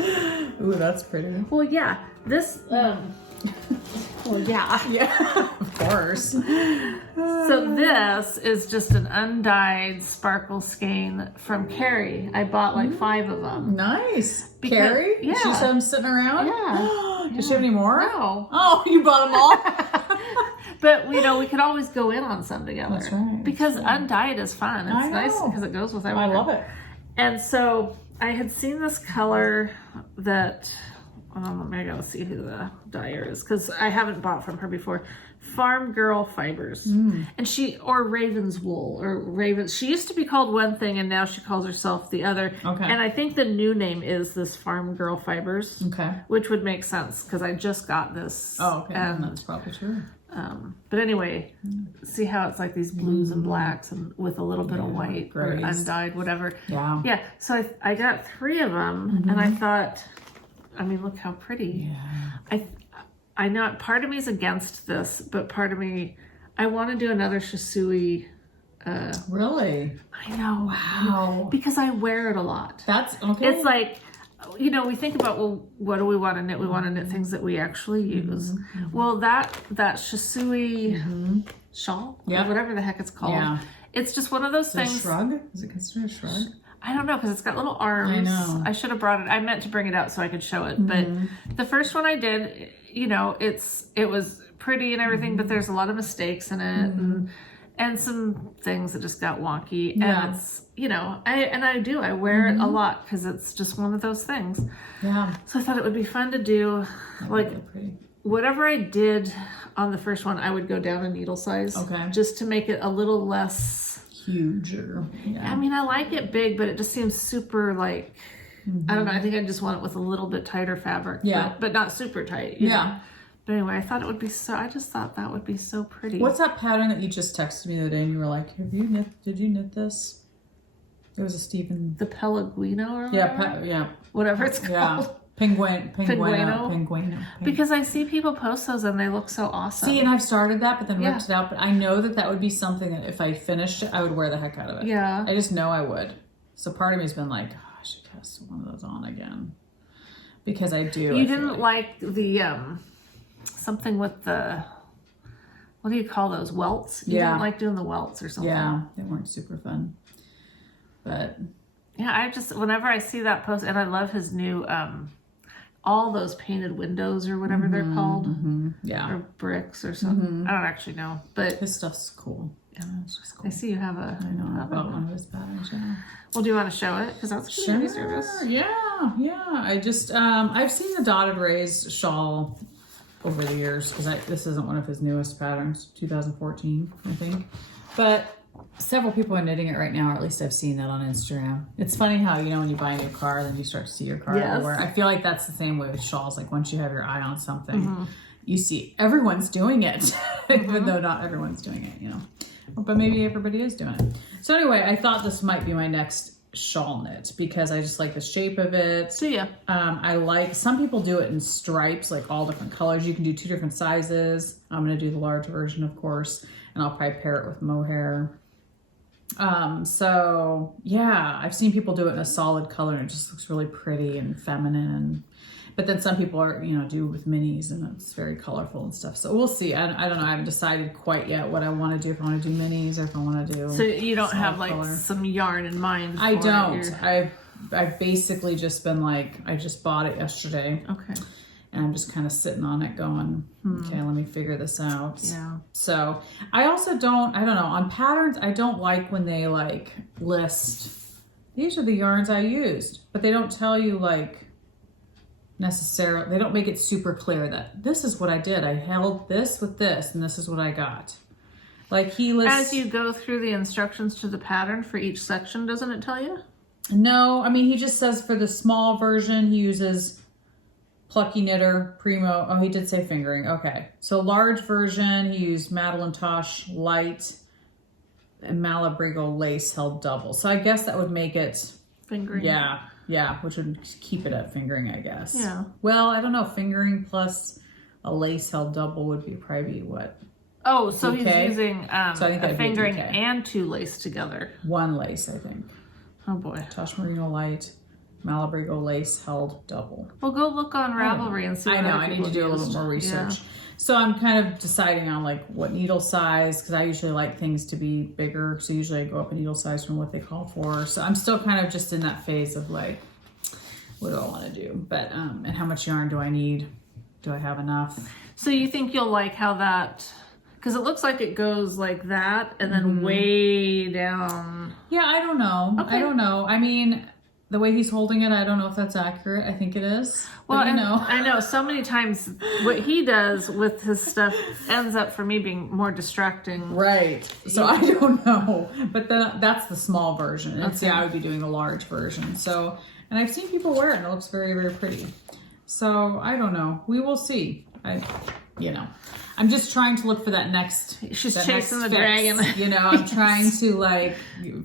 Ooh, that's pretty. Well, yeah. This. Well, yeah. Yeah, of course. So this is just an undyed sparkle skein from Carrie. I bought 5 of them. Nice. Carrie? Yeah. She said them sitting around? Yeah. Does she have any more? No. Oh, you bought them all? But, we could always go in on some together. That's right. Because undyed is fun. It's nice because it goes with everything. I love it. And so I had seen this color that, maybe I'll see who the dyer is because I haven't bought from her before. Farm Girl Fibers. And or Raven's Wool or Ravens. She used to be called one thing and now she calls herself the other. Okay. And I think the new name is this Farm Girl Fibers. Okay. Which would make sense because I just got this. Oh, okay. And that's probably true. But anyway, see how it's like these blues and blacks and with a little bit of white or undyed, whatever. Yeah. Yeah. So I got 3 of them and I thought, look how pretty. Yeah. I know part of me is against this, but part of me, I want to do another Shisui. Really? I know. Wow. Because I wear it a lot. That's okay. It's like, you know, we think about, well, what do we want to knit? We want to knit things that we actually use. Mm-hmm. Well, that Shisui shawl, or whatever the heck it's called. It's just one of those things. A shrug? Is it considered a shrug? I don't know, because it's got little arms. I know. I should have brought it. I meant to bring it out so I could show it. But the first one I did, you know, it was pretty and everything, but there's a lot of mistakes in it and some things that just got wonky. And it's, you know, I wear it a lot because it's just one of those things. Yeah. So I thought it would be fun to do, like, whatever I did on the first one, I would go down a needle size. Okay. Just to make it a little less huger. Yeah. I mean, I like it big, but it just seems super, like, I don't know. I think I just want it with a little bit tighter fabric. Yeah. But not super tight. You know? But anyway, I thought it would be I just thought that would be so pretty. What's that pattern that you just texted me the other day and you were like, did you knit this? It was a Stephen. The Pellegrino or whatever? Whatever it's called. Yeah. Pinguino. Because I see people post those and they look so awesome. See, and I've started that, but then ripped it out. But I know that would be something that if I finished it, I would wear the heck out of it. Yeah. I just know I would. So part of me has been like, oh, I should cast one of those on again. Because I do. You didn't like the, something with the, what do you call those? Welts? You didn't like doing the welts or something. Yeah, they weren't super fun. But. Yeah, whenever I see that post, and I love his new, all those painted windows or whatever they're called. Yeah. Or bricks or something. I don't actually know, but his stuff's cool. Yeah, it's just cool. I see you have I know, I bought one of his patterns. Yeah. Well, do you want to show it? Because that's community service. Yeah. I just, I've seen the Dotted Rays shawl over the years, because this isn't one of his newest patterns, 2014, I think. But several people are knitting it right now, or at least I've seen that on Instagram. It's funny how, you know, when you buy a new car, then you start to see your car everywhere. I feel like that's the same way with shawls. Like once you have your eye on something, you see everyone's doing it, even though not everyone's doing it, you know. But maybe everybody is doing it. So anyway, I thought this might be my next shawl knit because I just like the shape of it. See ya. I like, some people do it in stripes, like all different colors. You can do 2 different sizes. I'm going to do the large version, of course, and I'll probably pair it with mohair. So yeah, I've seen people do it in a solid color and it just looks really pretty and feminine. But then some people are, you know, do it with minis and it's very colorful and stuff. So we'll see. I don't know. I haven't decided quite yet what I want to do, if I want to do minis or if I want to do. So you don't have like some yarn in mind? I don't. I've basically just been like, I just bought it yesterday. Okay. And I'm just kind of sitting on it going, okay, let me figure this out. Yeah. So I also don't, I don't know, on patterns, I don't like when they like list, these are the yarns I used, but they don't tell you like necessarily, they don't make it super clear that this is what I did. I held this with this and this is what I got. Like he lists. As you go through the instructions to the pattern for each section, doesn't it tell you? No, I mean, he just says for the small version, he uses Plucky Knitter, Primo. Oh, he did say fingering. Okay. So large version, he used Madeline Tosh Light and Malabrigo Lace held double. So I guess that would make it fingering. Yeah, which would keep it at fingering, I guess. Yeah. Well, I don't know. Fingering plus a lace held double would be probably what? Oh, so he's using so I think a fingering and 2 lace together. 1 lace, I think. Oh boy. Tosh Merino Light. Malabrigo Lace held double. Well, go look on Ravelry and see. I know. I need to do a little bit more research. Yeah. So I'm kind of deciding on like what needle size, because I usually like things to be bigger. So usually I go up a needle size from what they call for. So I'm still kind of just in that phase of like, what do I want to do? But and how much yarn do I need? Do I have enough? So you think you'll like how that? Because it looks like it goes like that and then way down. Yeah, I don't know. Okay. I don't know. I mean, the way he's holding it, I don't know if that's accurate. I think it is. Well, I know so many times what he does with his stuff ends up for me being more distracting. Right. So I don't know. But that's the small version. And see, I would be doing the large version. So, and I've seen people wear it and it looks very, very pretty. So I don't know. We will see. I'm just trying to look for that next. She's chasing the dragon. I'm trying to like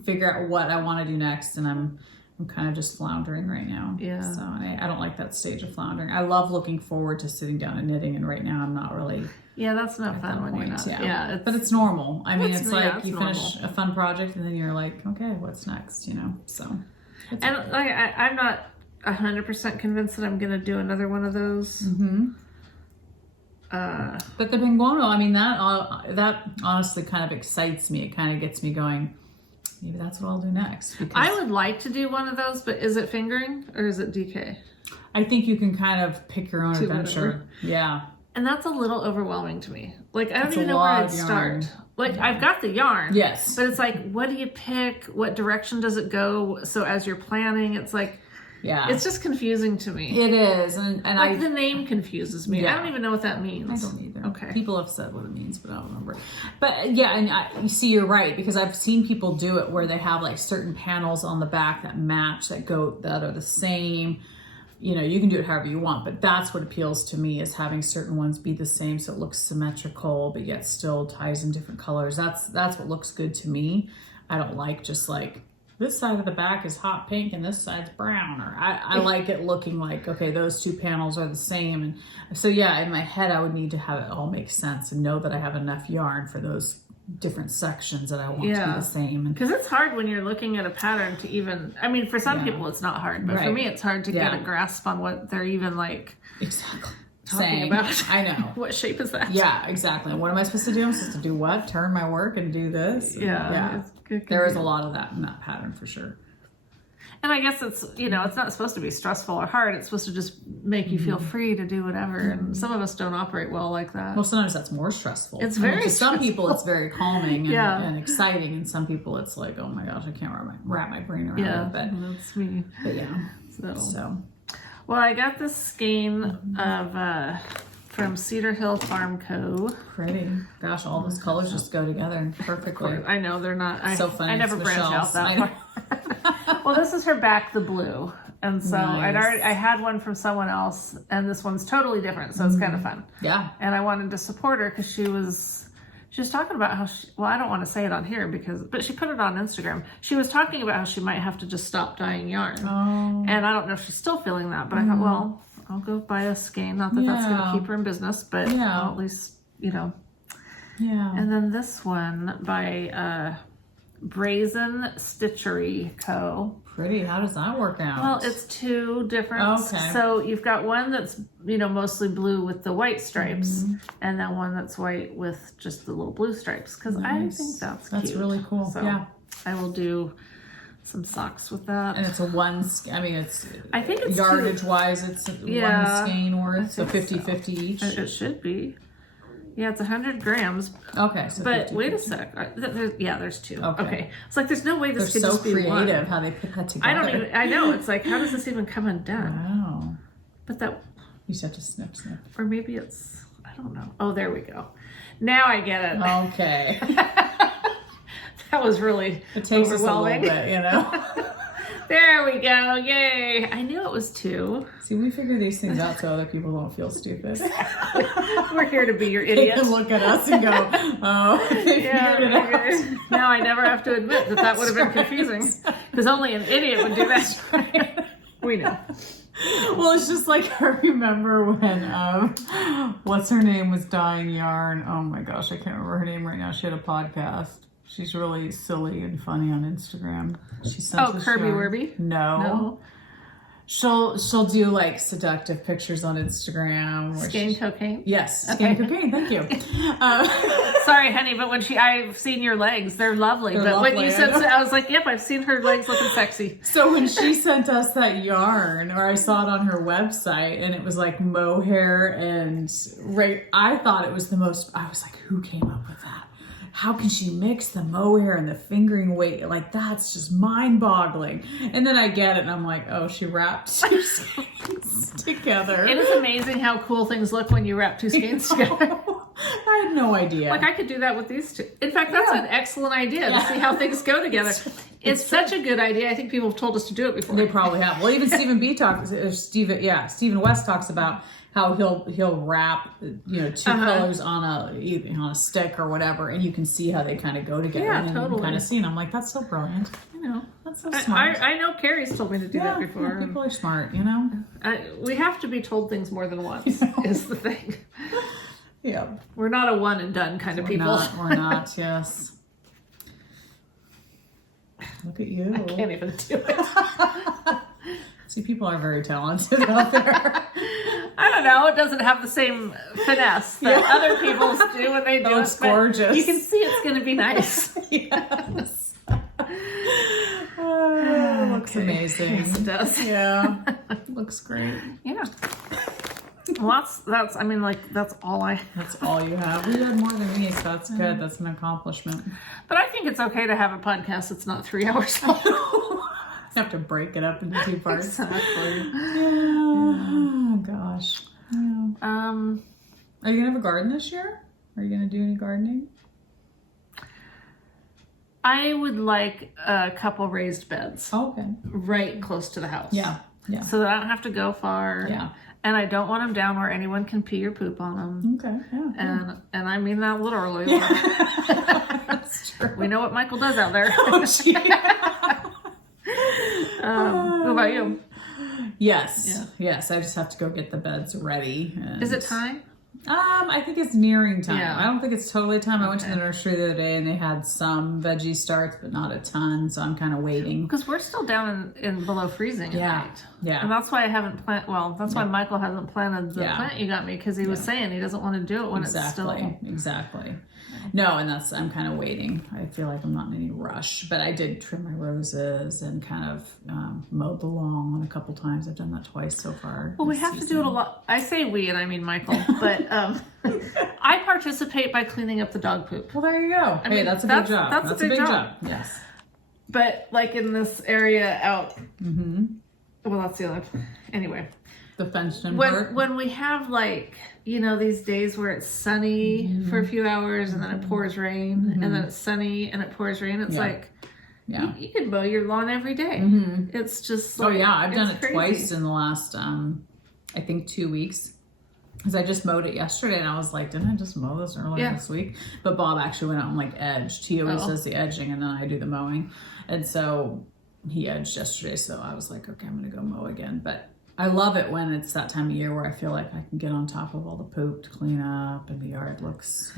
figure out what I want to do next, and I'm kind of just floundering right now. Yeah. So I don't like that stage of floundering. I love looking forward to sitting down and knitting, and right now I'm not really. Yeah, that's not fun when you're not. Yeah, but it's normal. I mean, it's like it's you normal. finish a fun project and then you're like, okay, what's next? You know, so. And like, I'm not 100% convinced that I'm going to do another one of those. Mm-hmm. But the Pinguono, I mean, that honestly kind of excites me. It kind of gets me going. Maybe that's what I'll do next. Because I would like to do one of those, but is it fingering or is it DK? I think you can kind of pick your own adventure. Whatever. Yeah. And that's a little overwhelming to me. Like, I don't It's even a know where lot I'd of start. yarn. Like, I've got the yarn. Yes. But it's like, what do you pick? What direction does it go? So as you're planning, it's like, Yeah. it's just confusing to me. It is. And Like, the name confuses me. Yeah. I don't even know what that means. I don't either. Okay. People have said what it means, but I don't remember. But yeah, and you see, you're right, because I've seen people do it where they have like certain panels on the back that match, that are the same. You know, you can do it however you want, but that's what appeals to me, is having certain ones be the same so it looks symmetrical, but yet still ties in different colors. That's what looks good to me. I don't like just like, this side of the back is hot pink and this side's brown. Or I like it looking like, okay, those two panels are the same. And so yeah, in my head, I would need to have it all make sense and know that I have enough yarn for those different sections that I want to be the same. And because it's hard when you're looking at a pattern to even, I mean, for some people it's not hard, but for me it's hard to get a grasp on what they're even like exactly talking about. I know. What shape is that? Yeah, exactly. What am I supposed to do? I'm supposed to do what? Turn my work and do this? Yeah. There is a lot of that in that pattern for sure. And I guess it's, you know, it's not supposed to be stressful or hard. It's supposed to just make you feel free to do whatever. And some of us don't operate well like that. Well, sometimes that's more stressful. It's very to some people it's very calming and exciting, and some people it's like, oh my gosh, I can't wrap my brain around it. But that's me. But yeah. So. Well, I got this skein of from Cedar Hill Farm Co. Pretty. Gosh, all those colors just go together perfectly. I know they're not. So funny. I never branch out that far. Well, this is her back the blue, and so I had one from someone else, and this one's totally different, so it's kind of fun. Yeah. And I wanted to support her because she was talking about how I don't want to say it on here but she put it on Instagram. She was talking about how she might have to just stop dyeing yarn. Oh. And I don't know if she's still feeling that, but I thought, well, I'll go buy a skein. Not that that's going to keep her in business, but I'll at least, you know. Yeah. And then this one by Brazen Stitchery Co. Pretty. How does that work out? Well, it's two different. Okay. So you've got one that's, you know, mostly blue with the white stripes, and then one that's white with just the little blue stripes. Because I think that's cute. That's really cool. So yeah. I will do some socks with that. And it's I think it's yardage wise, it's one skein worth, so 50-50 each. It should be. Yeah, it's 100 grams. Okay, so but 50, wait a sec. There's two. Okay. It's like there's no way this could so just be one. creative how they put that together. I know. It's like, how does this even come undone? Wow. But that. You just have to snip. Or maybe it's, I don't know. Oh, there we go. Now I get it. Okay. That was really it takes us a little overwhelming. bit, you know. There we go. Yay. I knew it was two. See, we figure these things out so other people don't feel stupid. We're here to be your They idiots. can look at us and go, oh, they figured it out. Now I never have to admit that would have been confusing. Because only an idiot would do that. Right. We know. Well, it's just like I remember when, what's her name was dyeing yarn. Oh my gosh, I can't remember her name right now. She had a podcast. She's really silly and funny on Instagram. She sent us Kirby yarn. Werby? No. She'll do like seductive pictures on Instagram. Skein cocaine? Yes, skein cocaine. Thank you. Sorry, honey, but I've seen your legs. They're lovely. They're but lovely, when you said, I was like, yep, I've seen her legs looking sexy. So when she sent us that yarn, or I saw it on her website, and it was like mohair and I thought it was I was like, who came up with that? How can she mix the mohair and the fingering weight? Like, that's just mind-boggling. And then I get it, and I'm like, oh, she wrapped two skeins together. It is amazing how cool things look when you wrap two skeins together. I had no idea. Like, I could do that with these two. In fact, that's an excellent idea to see how things go together. It's such a good idea. I think people have told us to do it before. They probably have. Well, even Stephen West talks about how he'll wrap, you know, two colors on a stick or whatever, and you can see how they kind of go together. Yeah, and totally. You can kind of see, and I'm like, that's so brilliant. You know, that's so smart. I know Carrie's told me to do that before. People are smart, you know. We have to be told things more than once is the thing. Yep. We're not a one and done kind of people. We're not, yes. Look at you. I can't even do it. See, people are very talented out there. I don't know. It doesn't have the same finesse that other people do when they do it. It's gorgeous. You can see it's going to be nice. Yes. It looks amazing. Yes, it does. Yeah. It looks great. Yeah. Well, that's. I mean, like that's all I. That's all you have. We had more than me, so that's good. That's an accomplishment. But I think it's okay to have a podcast that's not 3 hours long. You have to break it up into 2 parts. Exactly. Yeah. Oh gosh. Yeah. Are you gonna have a garden this year? Are you gonna do any gardening? I would like a couple raised beds. Oh, okay. Right close to the house. Yeah. Yeah. So that I don't have to go far. Yeah. And I don't want them down where anyone can pee or poop on them. Okay. Yeah. And I mean that literally. Yeah. That's true. We know what Michael does out there. Oh, gee. What about you? Yes. Yeah. Yes. I just have to go get the beds ready. And Is it time? I think it's nearing time. Yeah. I don't think it's totally time. I went to Okay. the nursery the other day and they had some veggie starts, but not a ton. So I'm kind of waiting. Because we're still down in below freezing at night. Yeah. And that's why I haven't planted. Well, that's why Michael hasn't planted the Yeah. plant you got me, because he was saying he doesn't want to do it when it's still. Exactly. No, and I'm kind of waiting. I feel like I'm not in any rush, but I did trim my roses and kind of mowed the lawn a couple times. I've done that twice so far. Well, we have to do it a lot. I say we, and I mean Michael, but I participate by cleaning up the dog poop. Well, there you go. Hey, mean, that's a big job. That's a big job. Yes. But like in this area out, well, that's the other. Anyway, the fenced in part. when we have like these days where it's sunny for a few hours and then it pours rain and then it's sunny and it pours rain, it's like you can mow your lawn every day. It's just like, I've done it crazy. twice in the last I think 2 weeks. Because I just mowed it yesterday and I was like, didn't I just mow this earlier this week? But Bob actually went out and like edged. He always does the edging and then I do the mowing. And so he edged yesterday. So I was like, okay, I'm going to go mow again. But I love it when it's that time of year where I feel like I can get on top of all the poop to clean up and the yard looks,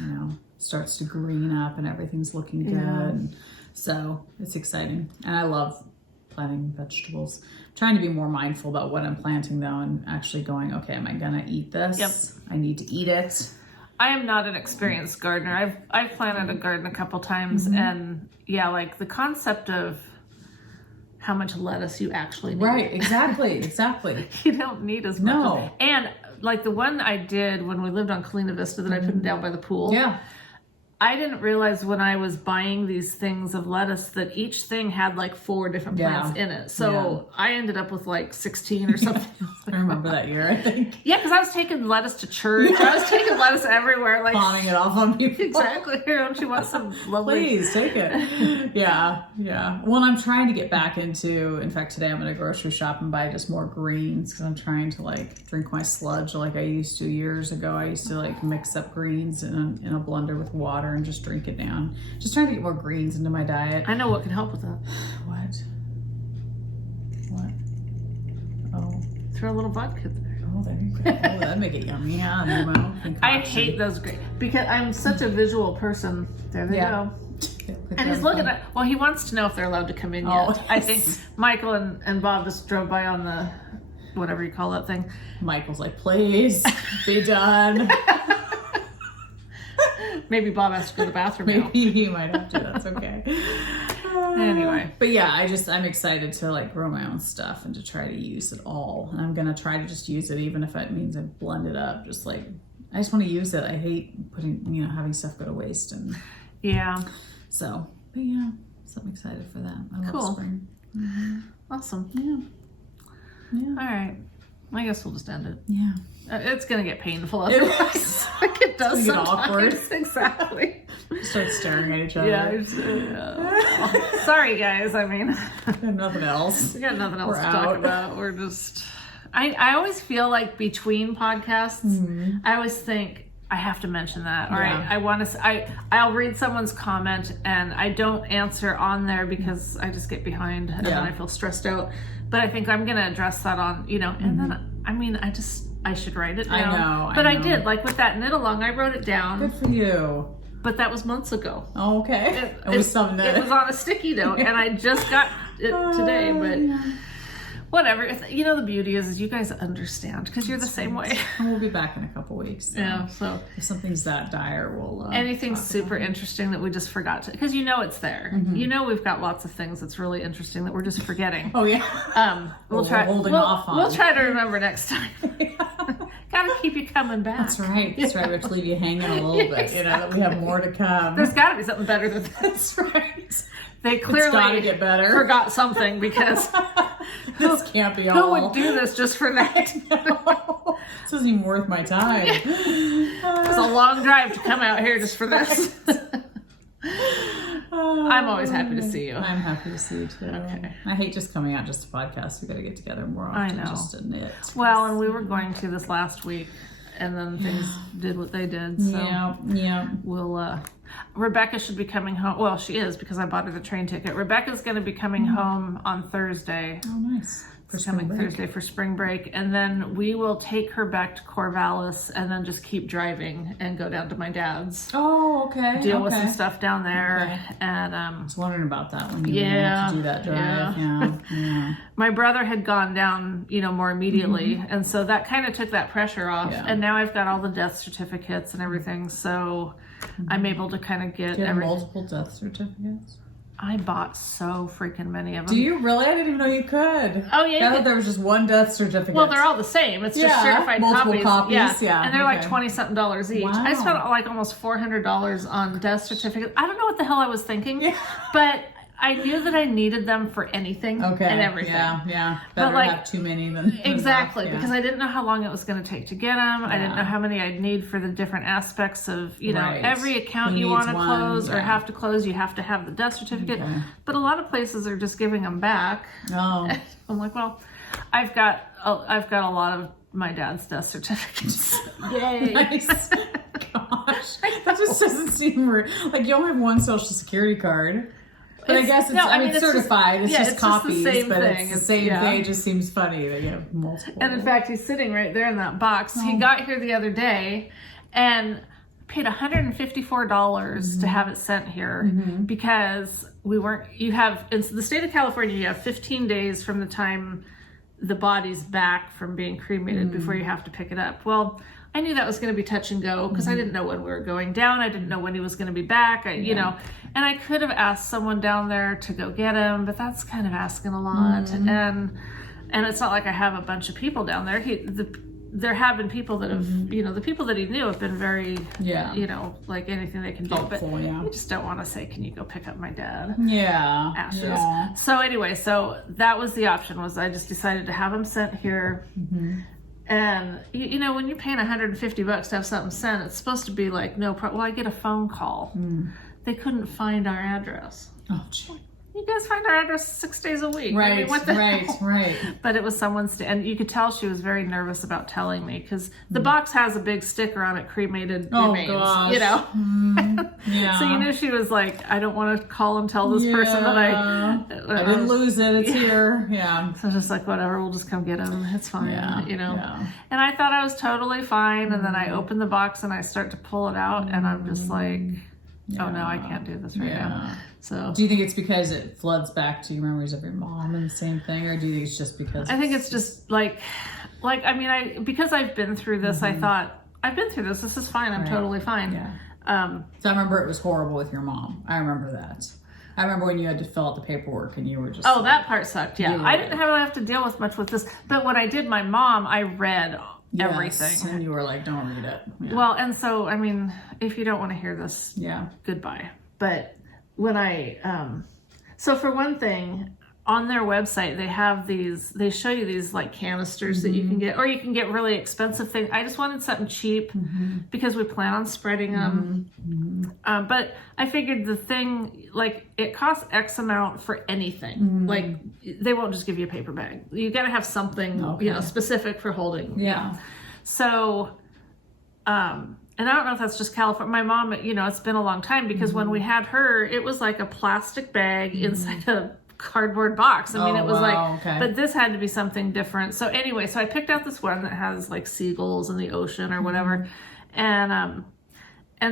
starts to green up and everything's looking good. And so it's exciting. And I love planting vegetables. I'm trying to be more mindful about what I'm planting though and actually going, okay, am I gonna eat this? Yep. I need to eat it. I am not an experienced gardener. I've planted a garden a couple times and like the concept of how much lettuce you actually need. Right, exactly. You don't need as much. No. And like the one I did when we lived on Kalina Vista that I put down by the pool. Yeah. I didn't realize when I was buying these things of lettuce that each thing had like 4 different plants in it. So I ended up with like 16 or something. I remember that year, I think. Yeah, because I was taking lettuce to church. I was taking lettuce everywhere. Like Pawning it off on people. Exactly. Here, don't you want some lovely... Please, take it. Yeah. Well, I'm trying to get back into, in fact, today I'm going to grocery shop and buy just more greens because I'm trying to like drink my sludge like I used to years ago. I used to like mix up greens in a blender with water and just drink it down. Just trying to get more greens into my diet. I know what can help with that. What? Oh. Throw a little vodka there. Oh, there you go. Oh, that'd make it yummy. Yeah, lemon concoction. I hate those greens because I'm such a visual person. There they go. And he's looking at, well, he wants to know if they're allowed to come in yet. Oh, I think Michael and Bob just drove by on the, whatever you call that thing. Michael's like, please, be done. Maybe Bob has to go to the bathroom now. Maybe he might have to. That's okay. Anyway. But yeah, I'm excited to like grow my own stuff and to try to use it all. And I'm going to try to just use it even if it means I blend it up. Just like, I just want to use it. I hate putting, having stuff go to waste. And yeah. So, but yeah, so I'm excited for that. I love spring. Awesome. Yeah. All right. I guess we'll just end it. Yeah. It's going to get painful otherwise. Like it does get sometimes. awkward. Exactly. Start staring at each other. Yeah. Sorry, guys. I mean, nothing else. We got nothing else We're to out. talk about. We're just... I always feel like between podcasts, I always think, I have to mention that. All right. I want to... I'll read someone's comment and I don't answer on there because I just get behind and then I feel stressed out. But I think I'm going to address that on, and then, I mean, I just... I should write it down. I know. But I did. Like with that knit along, I wrote it down. Good for you. But that was months ago. Oh, okay. It was something that... It was on a sticky note, and I just got it today, but... Whatever. You know, the beauty is you guys understand because you're the same way. And we'll be back in a couple weeks. So yeah. So if something's that dire, we'll anything super interesting that we just forgot to, because you know it's there. Mm-hmm. You know we've got lots of things that's really interesting that we're just forgetting. Oh yeah. We'll try holding off on. We'll try to remember next time. Gotta keep you coming back. That's right. That's right. We have to leave you hanging a little bit. You know that we have more to come. There's got to be something better than this. That's right. They clearly get better. Forgot something because this can't be all. Who would do this just for that? No. This isn't even worth my time. It's a long drive to come out here just for this. I'm always happy to see you. I'm happy to see you too. Okay. I hate just coming out just to podcast. We got to get together more often. I know. Just to knit. Well, and we were going to this last week, and then things did what they did. So yeah. We'll. Rebecca should be coming home. Well, she is because I bought her the train ticket. Rebecca's going to be coming home on Thursday. Oh, nice. Thursday for spring break, and then we will take her back to Corvallis and then just keep driving and go down to my dad's. Oh, okay. Deal with some stuff down there. And I was wondering about that when you had to do that drive. Yeah. My brother had gone down, more immediately, and so that kind of took that pressure off. Yeah. And now I've got all the death certificates and everything, so I'm able to kind of get multiple death certificates. I bought so freaking many of them. Do you really? I didn't even know you could. Oh, yeah. I thought there was just one death certificate. Well, they're all the same. It's just certified multiple copies. Yeah. And they're like $20-something each. Wow. I spent like almost $400 on death certificates. I don't know what the hell I was thinking, but I knew that I needed them for anything and everything. Yeah. Better to have too many than exactly, enough. Because I didn't know how long it was going to take to get them. I didn't know how many I'd need for the different aspects of, every account you want to close or have to close, you have to have the death certificate. Okay. But a lot of places are just giving them back. Oh. I'm like, well, I've got a lot of my dad's death certificates. Yay. Nice. Gosh. That just doesn't seem like you only have one social security card. But I guess it's certified. It's just copies, but it's the same thing. It just seems funny that you have multiple. And in fact, he's sitting right there in that box. Oh. He got here the other day and paid $154 to have it sent here because in the state of California, you have 15 days from the time the body's back from being cremated before you have to pick it up. Well, I knew that was going to be touch and go because I didn't know when we were going down. I didn't know when he was going to be back. And I could have asked someone down there to go get him, but that's kind of asking a lot. And it's not like I have a bunch of people down there. There have been people that have, the people that he knew have been very, like anything they can do. Helpful, but I just don't want to say, can you go pick up my dad? Yeah. Ashes. Yeah. So anyway, that was the option. Was I just decided to have him sent here. And, when you're paying $150 to have something sent, it's supposed to be like, no problem. Well, I get a phone call. They couldn't find our address. Oh, gee. You guys find our address 6 days a week. Right, I mean, what the hell? Right. But it was someone's, and you could tell she was very nervous about telling me because the box has a big sticker on it, cremated remains. Gosh. Yeah. So you knew she was like, I don't want to call and tell this person that I didn't lose it. It's here. Yeah. So I was just like, whatever, we'll just come get him. It's fine. Yeah. And I thought I was totally fine. And then I open the box and I start to pull it out and I'm just like, oh no, I can't do this right now. So do you think it's because it floods back to your memories of your mom and the same thing, or do you think it's just because I think it's just like because I've been through this, I thought I've been through this is fine. I'm totally fine. So I remember it was horrible with your mom. I remember that. I remember when you had to fill out the paperwork and you were just that part sucked. Yeah, I didn't have to deal with much with this, but when I did my mom, I read everything. And you were like, don't read it. Yeah. Well, and so, I mean, if you don't want to hear this, goodbye. But when so for one thing, on their website, they show you these like canisters that you can get, or you can get really expensive things. I just wanted something cheap because we plan on spreading them. But I figured the thing, like it costs X amount for anything. Like they won't just give you a paper bag. You got to have something, specific for holding. Yeah. So, and I don't know if that's just California. My mom, it's been a long time because when we had her, it was like a plastic bag inside a cardboard box. I mean, it was okay. but this had to be something different. So anyway, so I picked out this one that has like seagulls in the ocean or whatever. And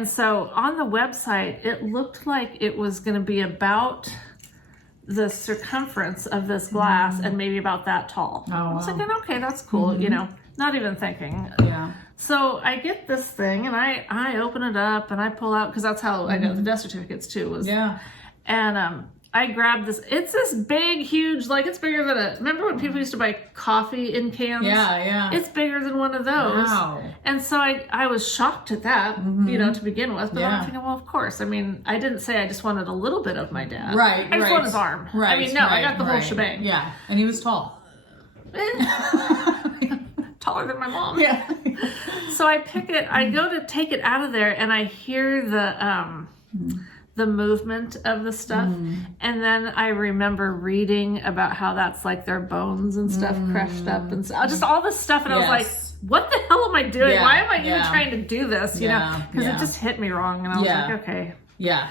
so on the website, it looked like it was going to be about the circumference of this glass and maybe about that tall. I was thinking, okay, that's cool. You know, not even thinking. Yeah. So I get this thing and I open it up and I pull out, because that's how I got the death certificates too. And I grabbed this. It's this big, huge, like it's bigger than remember when people used to buy coffee in cans? Yeah. It's bigger than one of those. Wow. And so I was shocked at that, you know, to begin with. But I'm thinking, well, of course. I mean, I didn't say I just wanted a little bit of my dad. Right. I just wanted his arm. Right. I mean, no, I got the whole shebang. Yeah. And he was tall. Taller than my mom. Yeah. So I pick it, I go to take it out of there, and I hear the movement of the stuff, and then I remember reading about how that's like their bones and stuff crushed up and just all this stuff, and I was like, what the hell am I doing? Yeah. Why am I even trying to do this? You know, because it just hit me wrong, and I was like, okay. Yeah.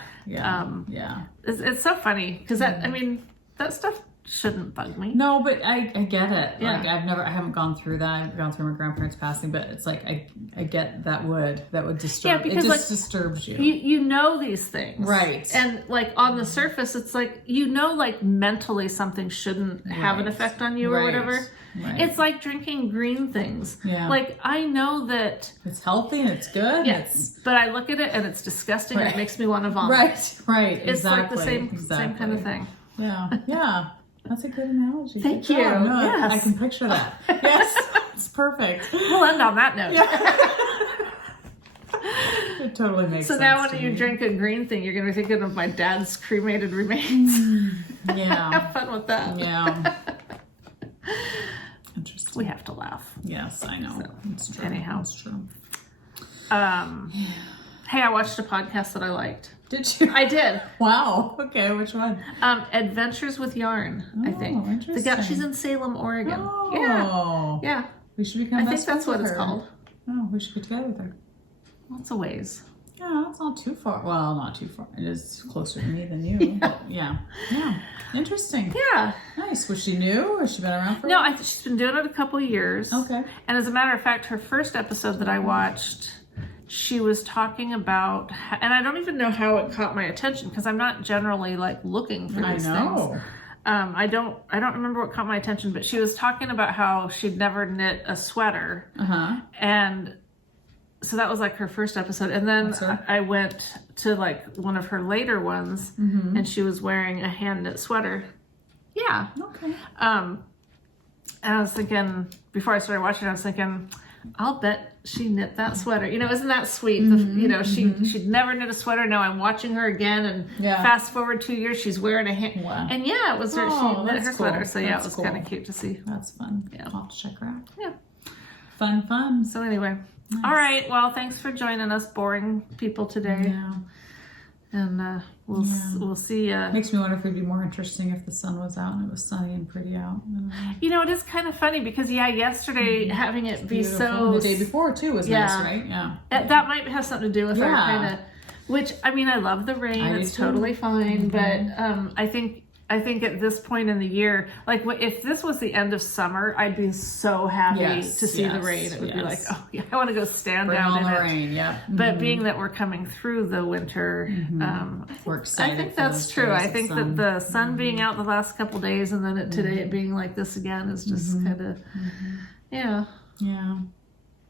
It's so funny, because that, I mean, that stuff shouldn't bug me. No, but I get it. Yeah. Like I haven't gone through that. I've gone through my grandparents passing, but it's like I get that would disturb. Yeah, because it just like, disturbs you. You know these things, Right? And like on the surface, it's like, you know, like mentally something shouldn't have an effect on you or whatever. Right. It's like drinking green things. Yeah. Like I know that it's healthy and it's good. Yes, but I look at it and it's disgusting and it makes me want to vomit. Right. It's exactly. like the same kind of thing. Yeah. That's a good analogy. Thank good you. job. No, Yes. I can picture that. Yes, it's perfect. We'll end on that note. It totally makes so sense. So now when to you me. drink a green thing, you're going to be thinking of my dad's cremated remains. Yeah. Have fun with that. Yeah. Interesting. We have to laugh. Yes, I know. So, it's true. anyhow. It's true. Hey, I watched a podcast that I liked. Did you? I did. Wow. Okay, which one? Adventures with Yarn, I think. Interesting. She's in Salem, Oregon. Oh. Yeah. We should become I best think that's friends what with it's her. called. Oh, we should get together with her. Lots of ways. Yeah, that's not too far. Well, not too far. It is closer to me than you. But yeah. Interesting. Yeah. Nice. Was she new or has she been around for a No, while? she's been doing it a couple of years. Okay. And as a matter of fact, her first episode that I watched, she was talking about, and I don't even know how it caught my attention, because I'm not generally like looking for these things. I don't remember what caught my attention, but she was talking about how she'd never knit a sweater. And so that was like her first episode. And then I went to like one of her later ones, and she was wearing a hand knit sweater. Yeah. Okay. And I was thinking, before I started watching, I was thinking, I'll bet she knit that sweater. You know, isn't that sweet? You know, she'd never knit a sweater. Now I'm watching her again, and fast forward 2 years, she's wearing a hand. Wow. And yeah, it was her. She knit her sweater. So yeah, That's it was cool. kind of cute to see. That's fun. Yeah. I'll have to check her out. Yeah. Fun. So anyway, all right. Well, thanks for joining us, boring people today. Yeah. And we'll see. Makes me wonder if it'd be more interesting if the sun was out and it was sunny and pretty out. You know, it is kind of funny because yesterday having it be so. The day before too was nice, right? Yeah. That might have something to do with our kind of. Which I mean, I love the rain. It's totally fine, but I think at this point in the year, like if this was the end of summer, I'd be so happy to see the rain. It would be like, oh yeah, I want to go stand out in the it. Rain, yeah. But being that we're coming through the winter, we're excited. I think that's true. I think that the sun being out the last couple days and then today it being like this again is just kind of, yeah.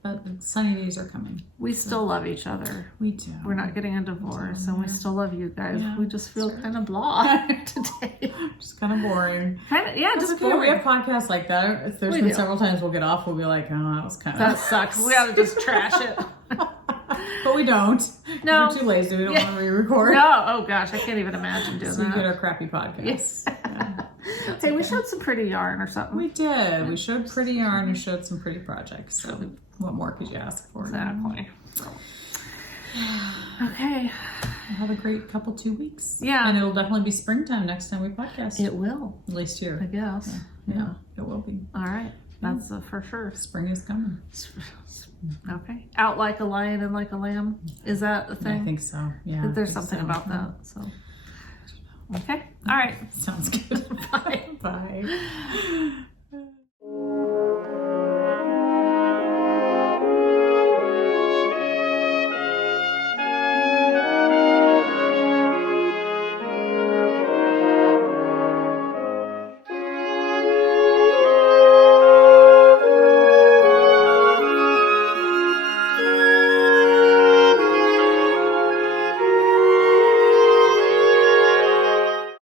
But the sunny days are coming. We still love each other. We do. We're not getting a divorce, and we still love you guys. Yeah, we just feel kind of blah today. Just kind of boring. Just okay. boring. We have podcasts like that. If there's been several times we'll get off, we'll be like, oh, that was kind of... That sucks. We ought to just trash it. But we don't. No. We're too lazy. We don't want to re-record. No. Oh, gosh. I can't even imagine doing so that. we get our crappy podcasts. Yes. Hey, we showed some pretty yarn or something. We did. We showed pretty yarn. We showed some pretty projects. So what more could you ask for? Exactly. Okay. Have a great couple 2 weeks. Yeah. And it'll definitely be springtime next time we podcast. It will. At least here. I guess. Yeah, it will be. All right. That's for sure. Spring is coming. Okay. Out like a lion and like a lamb. Is that the thing? I think so. Yeah. There's something about that. So. Okay. All right. Sounds good. Bye.